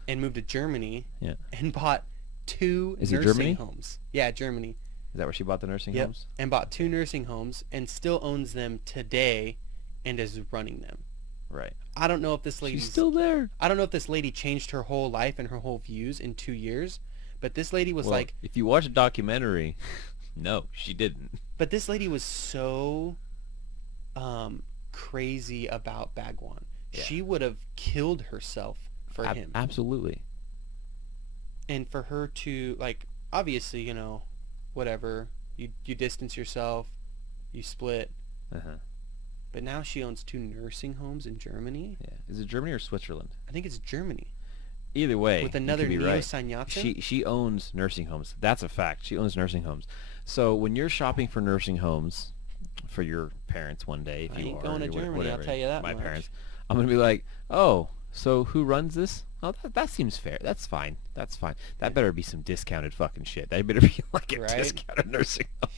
and moved to Germany Yeah. and bought 2 Is it nursing Germany? homes. Yeah, Germany. Is that where she bought the nursing Yep. homes? And bought 2 nursing homes and still owns them today and is running them. Right. I don't know if this lady's She's still there. I don't know if this lady changed her whole life and her whole views in 2 years, but this lady was Well, like, if you watch a documentary, no, she didn't. but this lady was so crazy about Bhagwan. Yeah. She would have killed herself for him. Absolutely. And for her to, like, obviously, you know, whatever, you distance yourself, you split, Uh-huh. but now she owns 2 nursing homes in Germany. Yeah. Is it Germany or Switzerland? I think it's Germany. Either way, With you another could be right. Neo-Sannyasin. She owns nursing homes. That's a fact. She owns nursing homes. So when you're shopping for nursing homes for your parents one day, if I you ain't are, going to or Germany, whatever, I'll tell you that my much. parents, I'm gonna be like, oh, so who runs this? Oh, that seems fair. That's fine. That's fine. That better be some discounted fucking shit. That better be like a Right? discounted nursing home.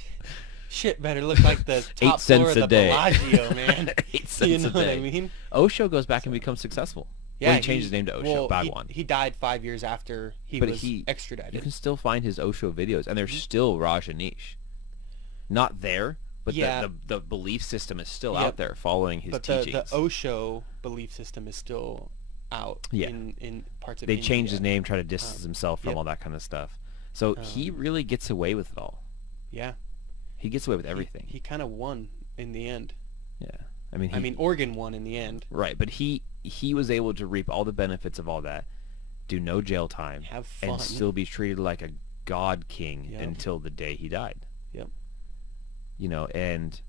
Shit better look like the top 8 cents floor of a the day. Bellagio, man. 8 cents You a know what I day. mean? Osho goes back and becomes successful. Yeah, Well, he changed his name to Osho, well, Bhagwan. He died 5 years after he But was you extradited. can still find his Osho videos, and they're still Rajneesh. Not there, but Yeah. the belief system is still Yep. out there following his But teachings. the Osho belief system is still out Yeah. in parts of They India. changed his name, try to distance himself from yep. all that kind of stuff. So he really gets away with it all. Yeah. He gets away with everything. He kind of won in the end. Yeah. I mean, Oregon won in the end. right, but he was able to reap all the benefits of all that, do no jail time, Have fun. and still be treated like a god king Yep. until the day he died. Yep. You know, and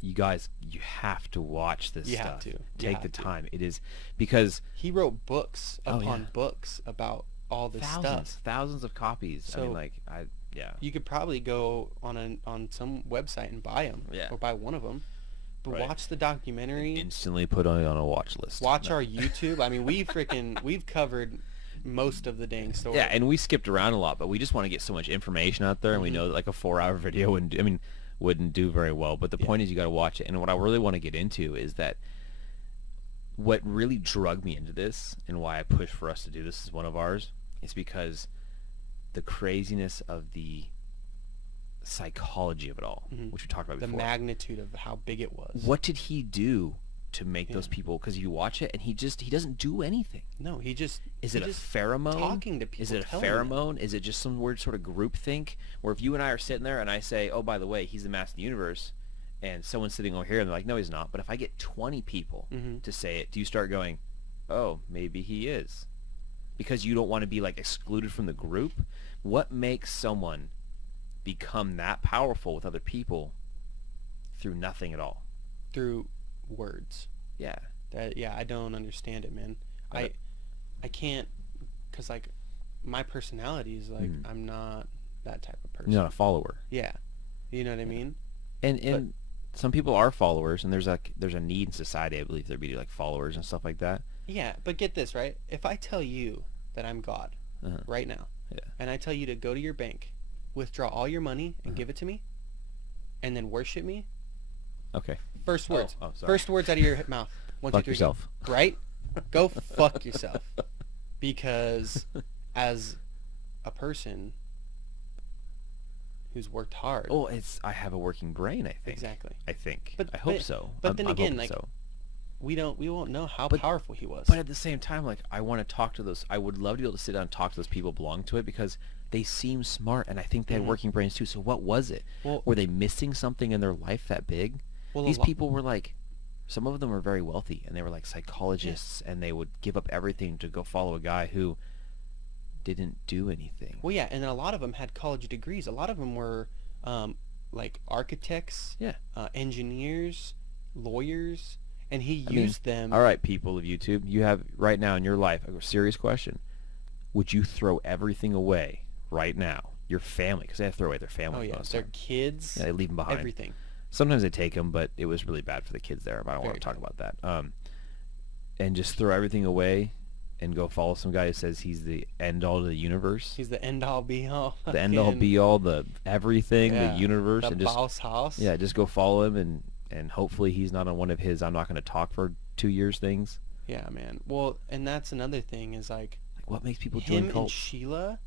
you guys, you have to watch this You stuff. have to. You Take have the to. time. It is because He wrote books Oh, upon yeah. books about all this stuff. thousands of copies. I mean, So- yeah. You could probably go on some website and buy them. Yeah. Or buy one of them. But Right. watch the documentary. Instantly put on a watch list. Watch No. our YouTube. I mean, we've covered most of the dang story. Yeah, and we skipped around a lot, but we just want to get so much information out there, and we know that like a 4-hour video wouldn't do very well. But the point is, you got to watch it. And what I really want to get into is that what really drug me into this, and why I push for us to do this as one of ours, is because the craziness of the psychology of it all, which we talked about the before. magnitude of how big it was. What did he do to make those people? Because you watch it, and he doesn't do anything. No, he just Is it a just pheromone? talking to people, Is it a telling them. pheromone? Is it just some weird sort of group think where if you and I are sitting there and I say, oh, by the way, he's the master of the universe, and someone's sitting over here and they're like, no, he's not. But if I get 20 people to say it, do you start going, oh, maybe he is? Because you don't want to be like excluded from the group? What makes someone become that powerful with other people through nothing at all? through words. Yeah. I don't understand it, man. I can't, cause like my personality is like I'm not that type of person. You're not a follower. Yeah, you know what I mean. And some people are followers, and there's a need in society, I believe, there be like followers and stuff like that. Yeah, but get this, right? If I tell you that I'm God right now, and I tell you to go to your bank, withdraw all your money and give it to me, and then worship me, Okay. first words, sorry. first words out of your mouth. 1, 2, Fuck 3, yourself. Go. Right? Go fuck yourself. Because as a person who's worked hard. Oh, I have a working brain, I think. Exactly. I think. But- I hope but- so. but then I'm again, hoping like, so. we won't know how But- powerful he was. But at the same time, like, I want to talk to those. I would love to be able to sit down and talk to those people who belong to it, because they seem smart, and I think they had working brains too. So what was it? Well- were they missing something in their life that big? Well, These people were like, some of them were very wealthy, and they were like psychologists, and they would give up everything to go follow a guy who didn't do anything. Well, yeah, and then a lot of them had college degrees. A lot of them were like architects, Yeah. engineers, lawyers, and he I mean, used them. All right, people of YouTube, you have right now in your life a serious question. Would you throw everything away right now your family, because they have to throw away their family. Oh yeah, most their times. kids. Yeah, they leave them behind. Everything. Sometimes they take them, but it was really bad for the kids there. But I don't want to talk about that. And just throw everything away and go follow some guy who says he's the end all to the universe. He's the end all be all. The end all be all, the everything, the universe, the and just boss house. Yeah, just go follow him, and hopefully he's not on one of his I'm not going to talk for 2 years things. Yeah, man. Well, and that's another thing is like what makes people him join cults? and Sheila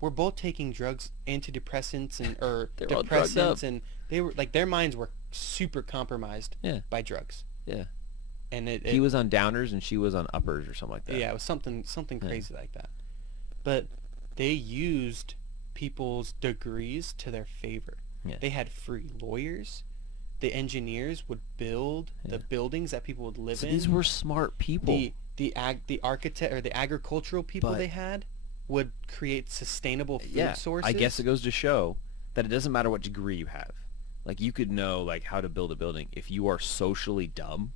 were both taking drugs, antidepressants and or They're all drugged up. depressants, and they were like their minds were super compromised Yeah. by drugs. Yeah. And He was on downers and she was on uppers or something like that. Yeah, it was something crazy like that. But they used people's degrees to their favor. Yeah. They had free lawyers. The engineers would build the buildings that people would live in. These were smart people. The architect or the agricultural people they had would create sustainable food sources. I guess it goes to show that it doesn't matter what degree you have. Like you could know like how to build a building if you are socially dumb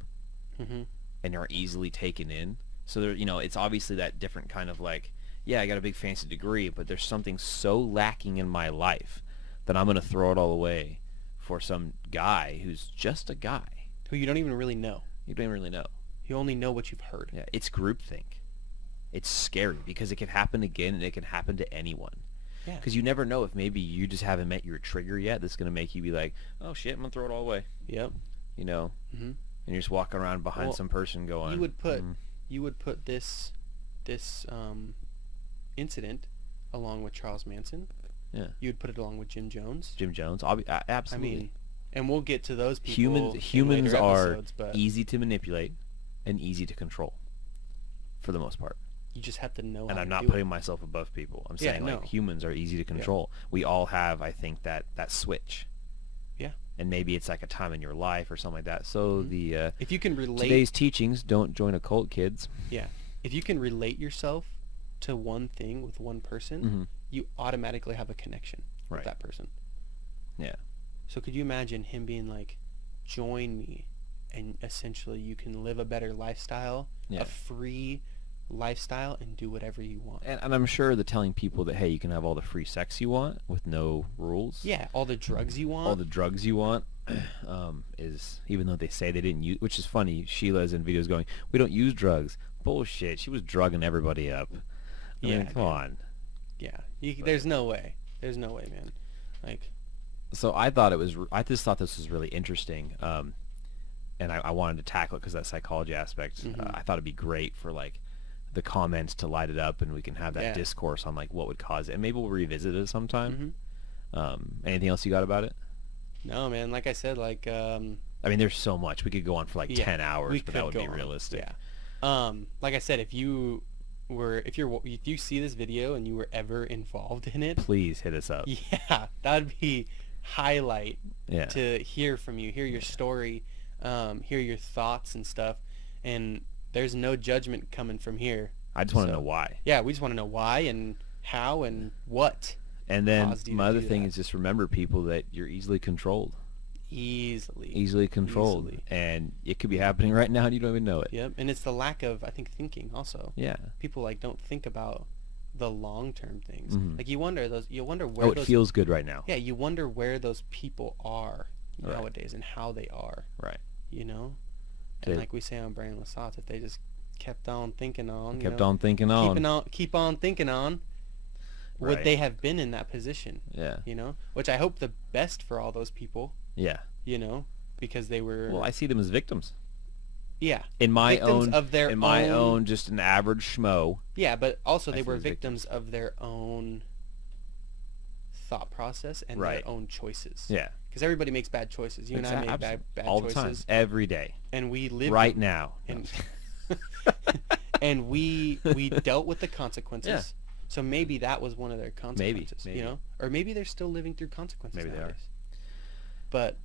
and are easily taken in. So there, it's obviously that different kind of like, yeah, I got a big fancy degree, but there's something so lacking in my life that I'm gonna throw it all away for some guy who's just a guy who you don't even really know. You don't even really know. You only know what you've heard. Yeah, it's groupthink. It's scary because it can happen again, and it can happen to anyone. Yeah. Because you never know if maybe you just haven't met your trigger yet. That's gonna make you be like, oh shit, I'm gonna throw it all away. Yep. And you're just walking around behind some person going. You would put this incident along with Charles Manson. Yeah. You would put it along with Jim Jones. Jim Jones, absolutely. I mean, and we'll get to those people. Humans are but easy to manipulate and easy to control, for the most part. You just have to know. And how I'm to not do putting it. myself above people. I'm saying no. like humans are easy to control. We all have, I think, that switch. Yeah. And maybe it's like a time in your life or something like that. So if you can relate today's teachings, don't join a cult, kids. Yeah. If you can relate yourself to one thing with one person, you automatically have a connection with that person. Yeah. So could you imagine him being like, join me, and essentially you can live a better lifestyle, a free lifestyle, and do whatever you want. And I'm sure that telling people that, hey, you can have all the free sex you want with no rules. Yeah, all the drugs you want. All the drugs you want is, even though they say they didn't use, which is funny, Sheila's in videos going, we don't use drugs. Bullshit. She was drugging everybody up. I mean, come on. Yeah. There's no way. There's no way, man. Like. So I just thought this was really interesting. And I wanted to tackle it because that psychology aspect. I thought it'd be great for like the comments to light it up, and we can have that discourse on like what would cause it, and maybe we'll revisit it sometime. Anything else you got about it? No, man. Like I said, like I mean, there's so much. We could go on for like 10 hours, but that would be realistic. Yeah. Like I said, if you see this video and you were ever involved in it, please hit us up. Yeah, that'd be highlight to hear from you, hear your story, hear your thoughts and stuff. And there's no judgment coming from here. I just want to know why. Yeah, we just want to know why and how and what. And then my other thing is just remember, people, that you're easily controlled. Easily controlled. And it could be happening right now and you don't even know it. Yep. And it's the lack of, I think, thinking also. Yeah. People like don't think about the long-term things. Like you wonder where it feels good right now. Yeah, you wonder where those people are nowadays and how they are. Right. You know? And like we say on Brainless Thoughts, if they just kept on thinking on, keep on thinking on, would they have been in that position? Yeah. You know? Which I hope the best for all those people. Yeah. You know? Because they were... Well, I see them as victims. Yeah. In my own, just an average schmo. Yeah, but also they were victims of their own thought process and their own choices. Yeah. Because everybody makes bad choices. You and I make bad all choices. The time, every day. And we live right now. And, and we dealt with the consequences. Yeah. So maybe that was one of their consequences. Maybe. You know? Or maybe they're still living through consequences. Maybe nowadays. they are. But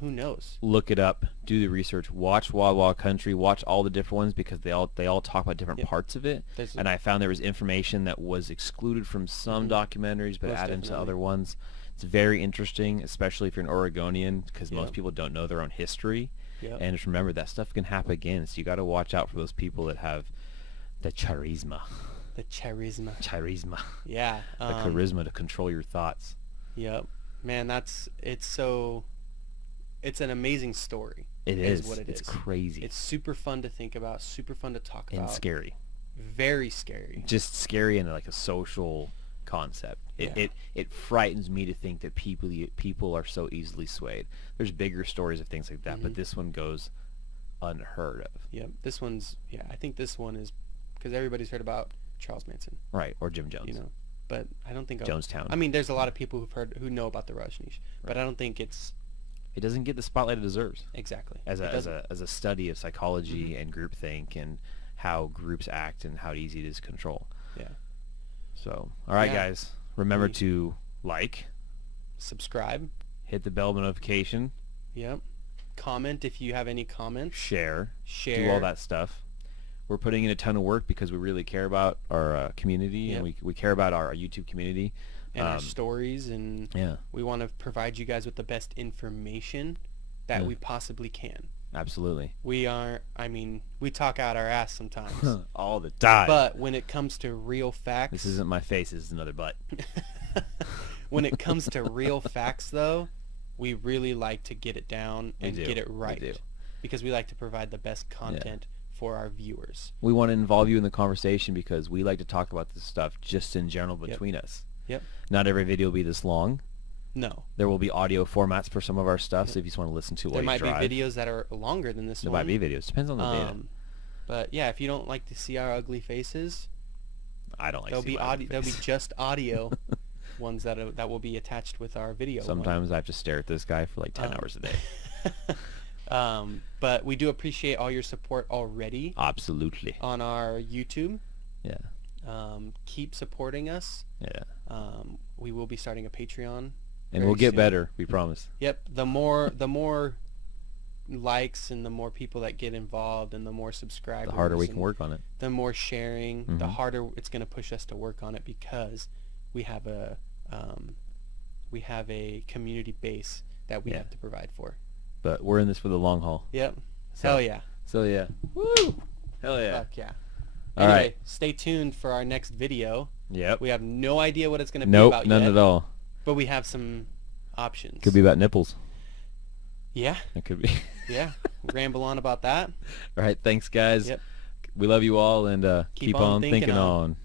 who knows? Look it up. Do the research. Watch Wild Wild Country. Watch all the different ones because they all talk about different parts of it. And I found there was information that was excluded from some documentaries but added into other ones. It's very interesting, especially if you're an Oregonian, because most people don't know their own history. And just remember, that stuff can happen again. So you got to watch out for those people that have the charisma. The charisma. Charisma. Yeah. The charisma to control your thoughts. Yep. Man, it's an amazing story. It is. What it is. It's crazy. It's super fun to think about, super fun to talk about. And scary. Very scary. Just scary in like a social concept. It frightens me to think that people are so easily swayed. There's bigger stories of things like that, but this one goes unheard of. Yep. This one's, I think this one is, because everybody's heard about Charles Manson. Right, or Jim Jones. You know, but I don't think Jonestown. I mean, there's a lot of people who know about the Rajneesh, but I don't think it doesn't get the spotlight it deserves. Exactly. As a study of psychology and groupthink and how groups act and how easy it is to control. Yeah. So, all right, guys, remember to like, subscribe, hit the bell notification. Yep. Comment if you have any comments. Share. Do all that stuff. We're putting in a ton of work because we really care about our community, and we care about our YouTube community. And our stories, and we want to provide you guys with the best information that we possibly can. Absolutely. We talk out our ass sometimes. All the time. But when it comes to real facts... This isn't my face, this is another butt. When it comes to real facts, though, we really like to get it down and get it right. We do. Because we like to provide the best content for our viewers. We want to involve you in the conversation because we like to talk about this stuff just in general between us. Yep. Not every video will be this long. No. There will be audio formats for some of our stuff, so if you just want to listen to it while you drive. There might be videos that are longer than this one. There might be videos. Depends on the data. But yeah, if you don't like to see our ugly faces, I don't like to see my ugly face. There'll be just audio ones that will be attached with our video. Sometimes I have to stare at this guy for like 10 hours a day. But we do appreciate all your support already. Absolutely. On our YouTube. Yeah. Keep supporting us. Yeah. We will be starting a Patreon. And we'll get better, we promise. Yep. The more likes and the more people that get involved and the more subscribers, the harder we can work on it. The more sharing, the harder it's going to push us to work on it, because we have a community base that we have to provide for. But we're in this for the long haul. Yep. Hell yeah. So yeah. Woo! Hell yeah. Fuck yeah. All anyway, right. Stay tuned for our next video. Yep. We have no idea what it's going to be Nope, about none at all. But we have some options. Could be about nipples. Yeah. It could be. Yeah. Ramble on about that. All right. Thanks, guys. Yep. We love you all, and keep on thinking on.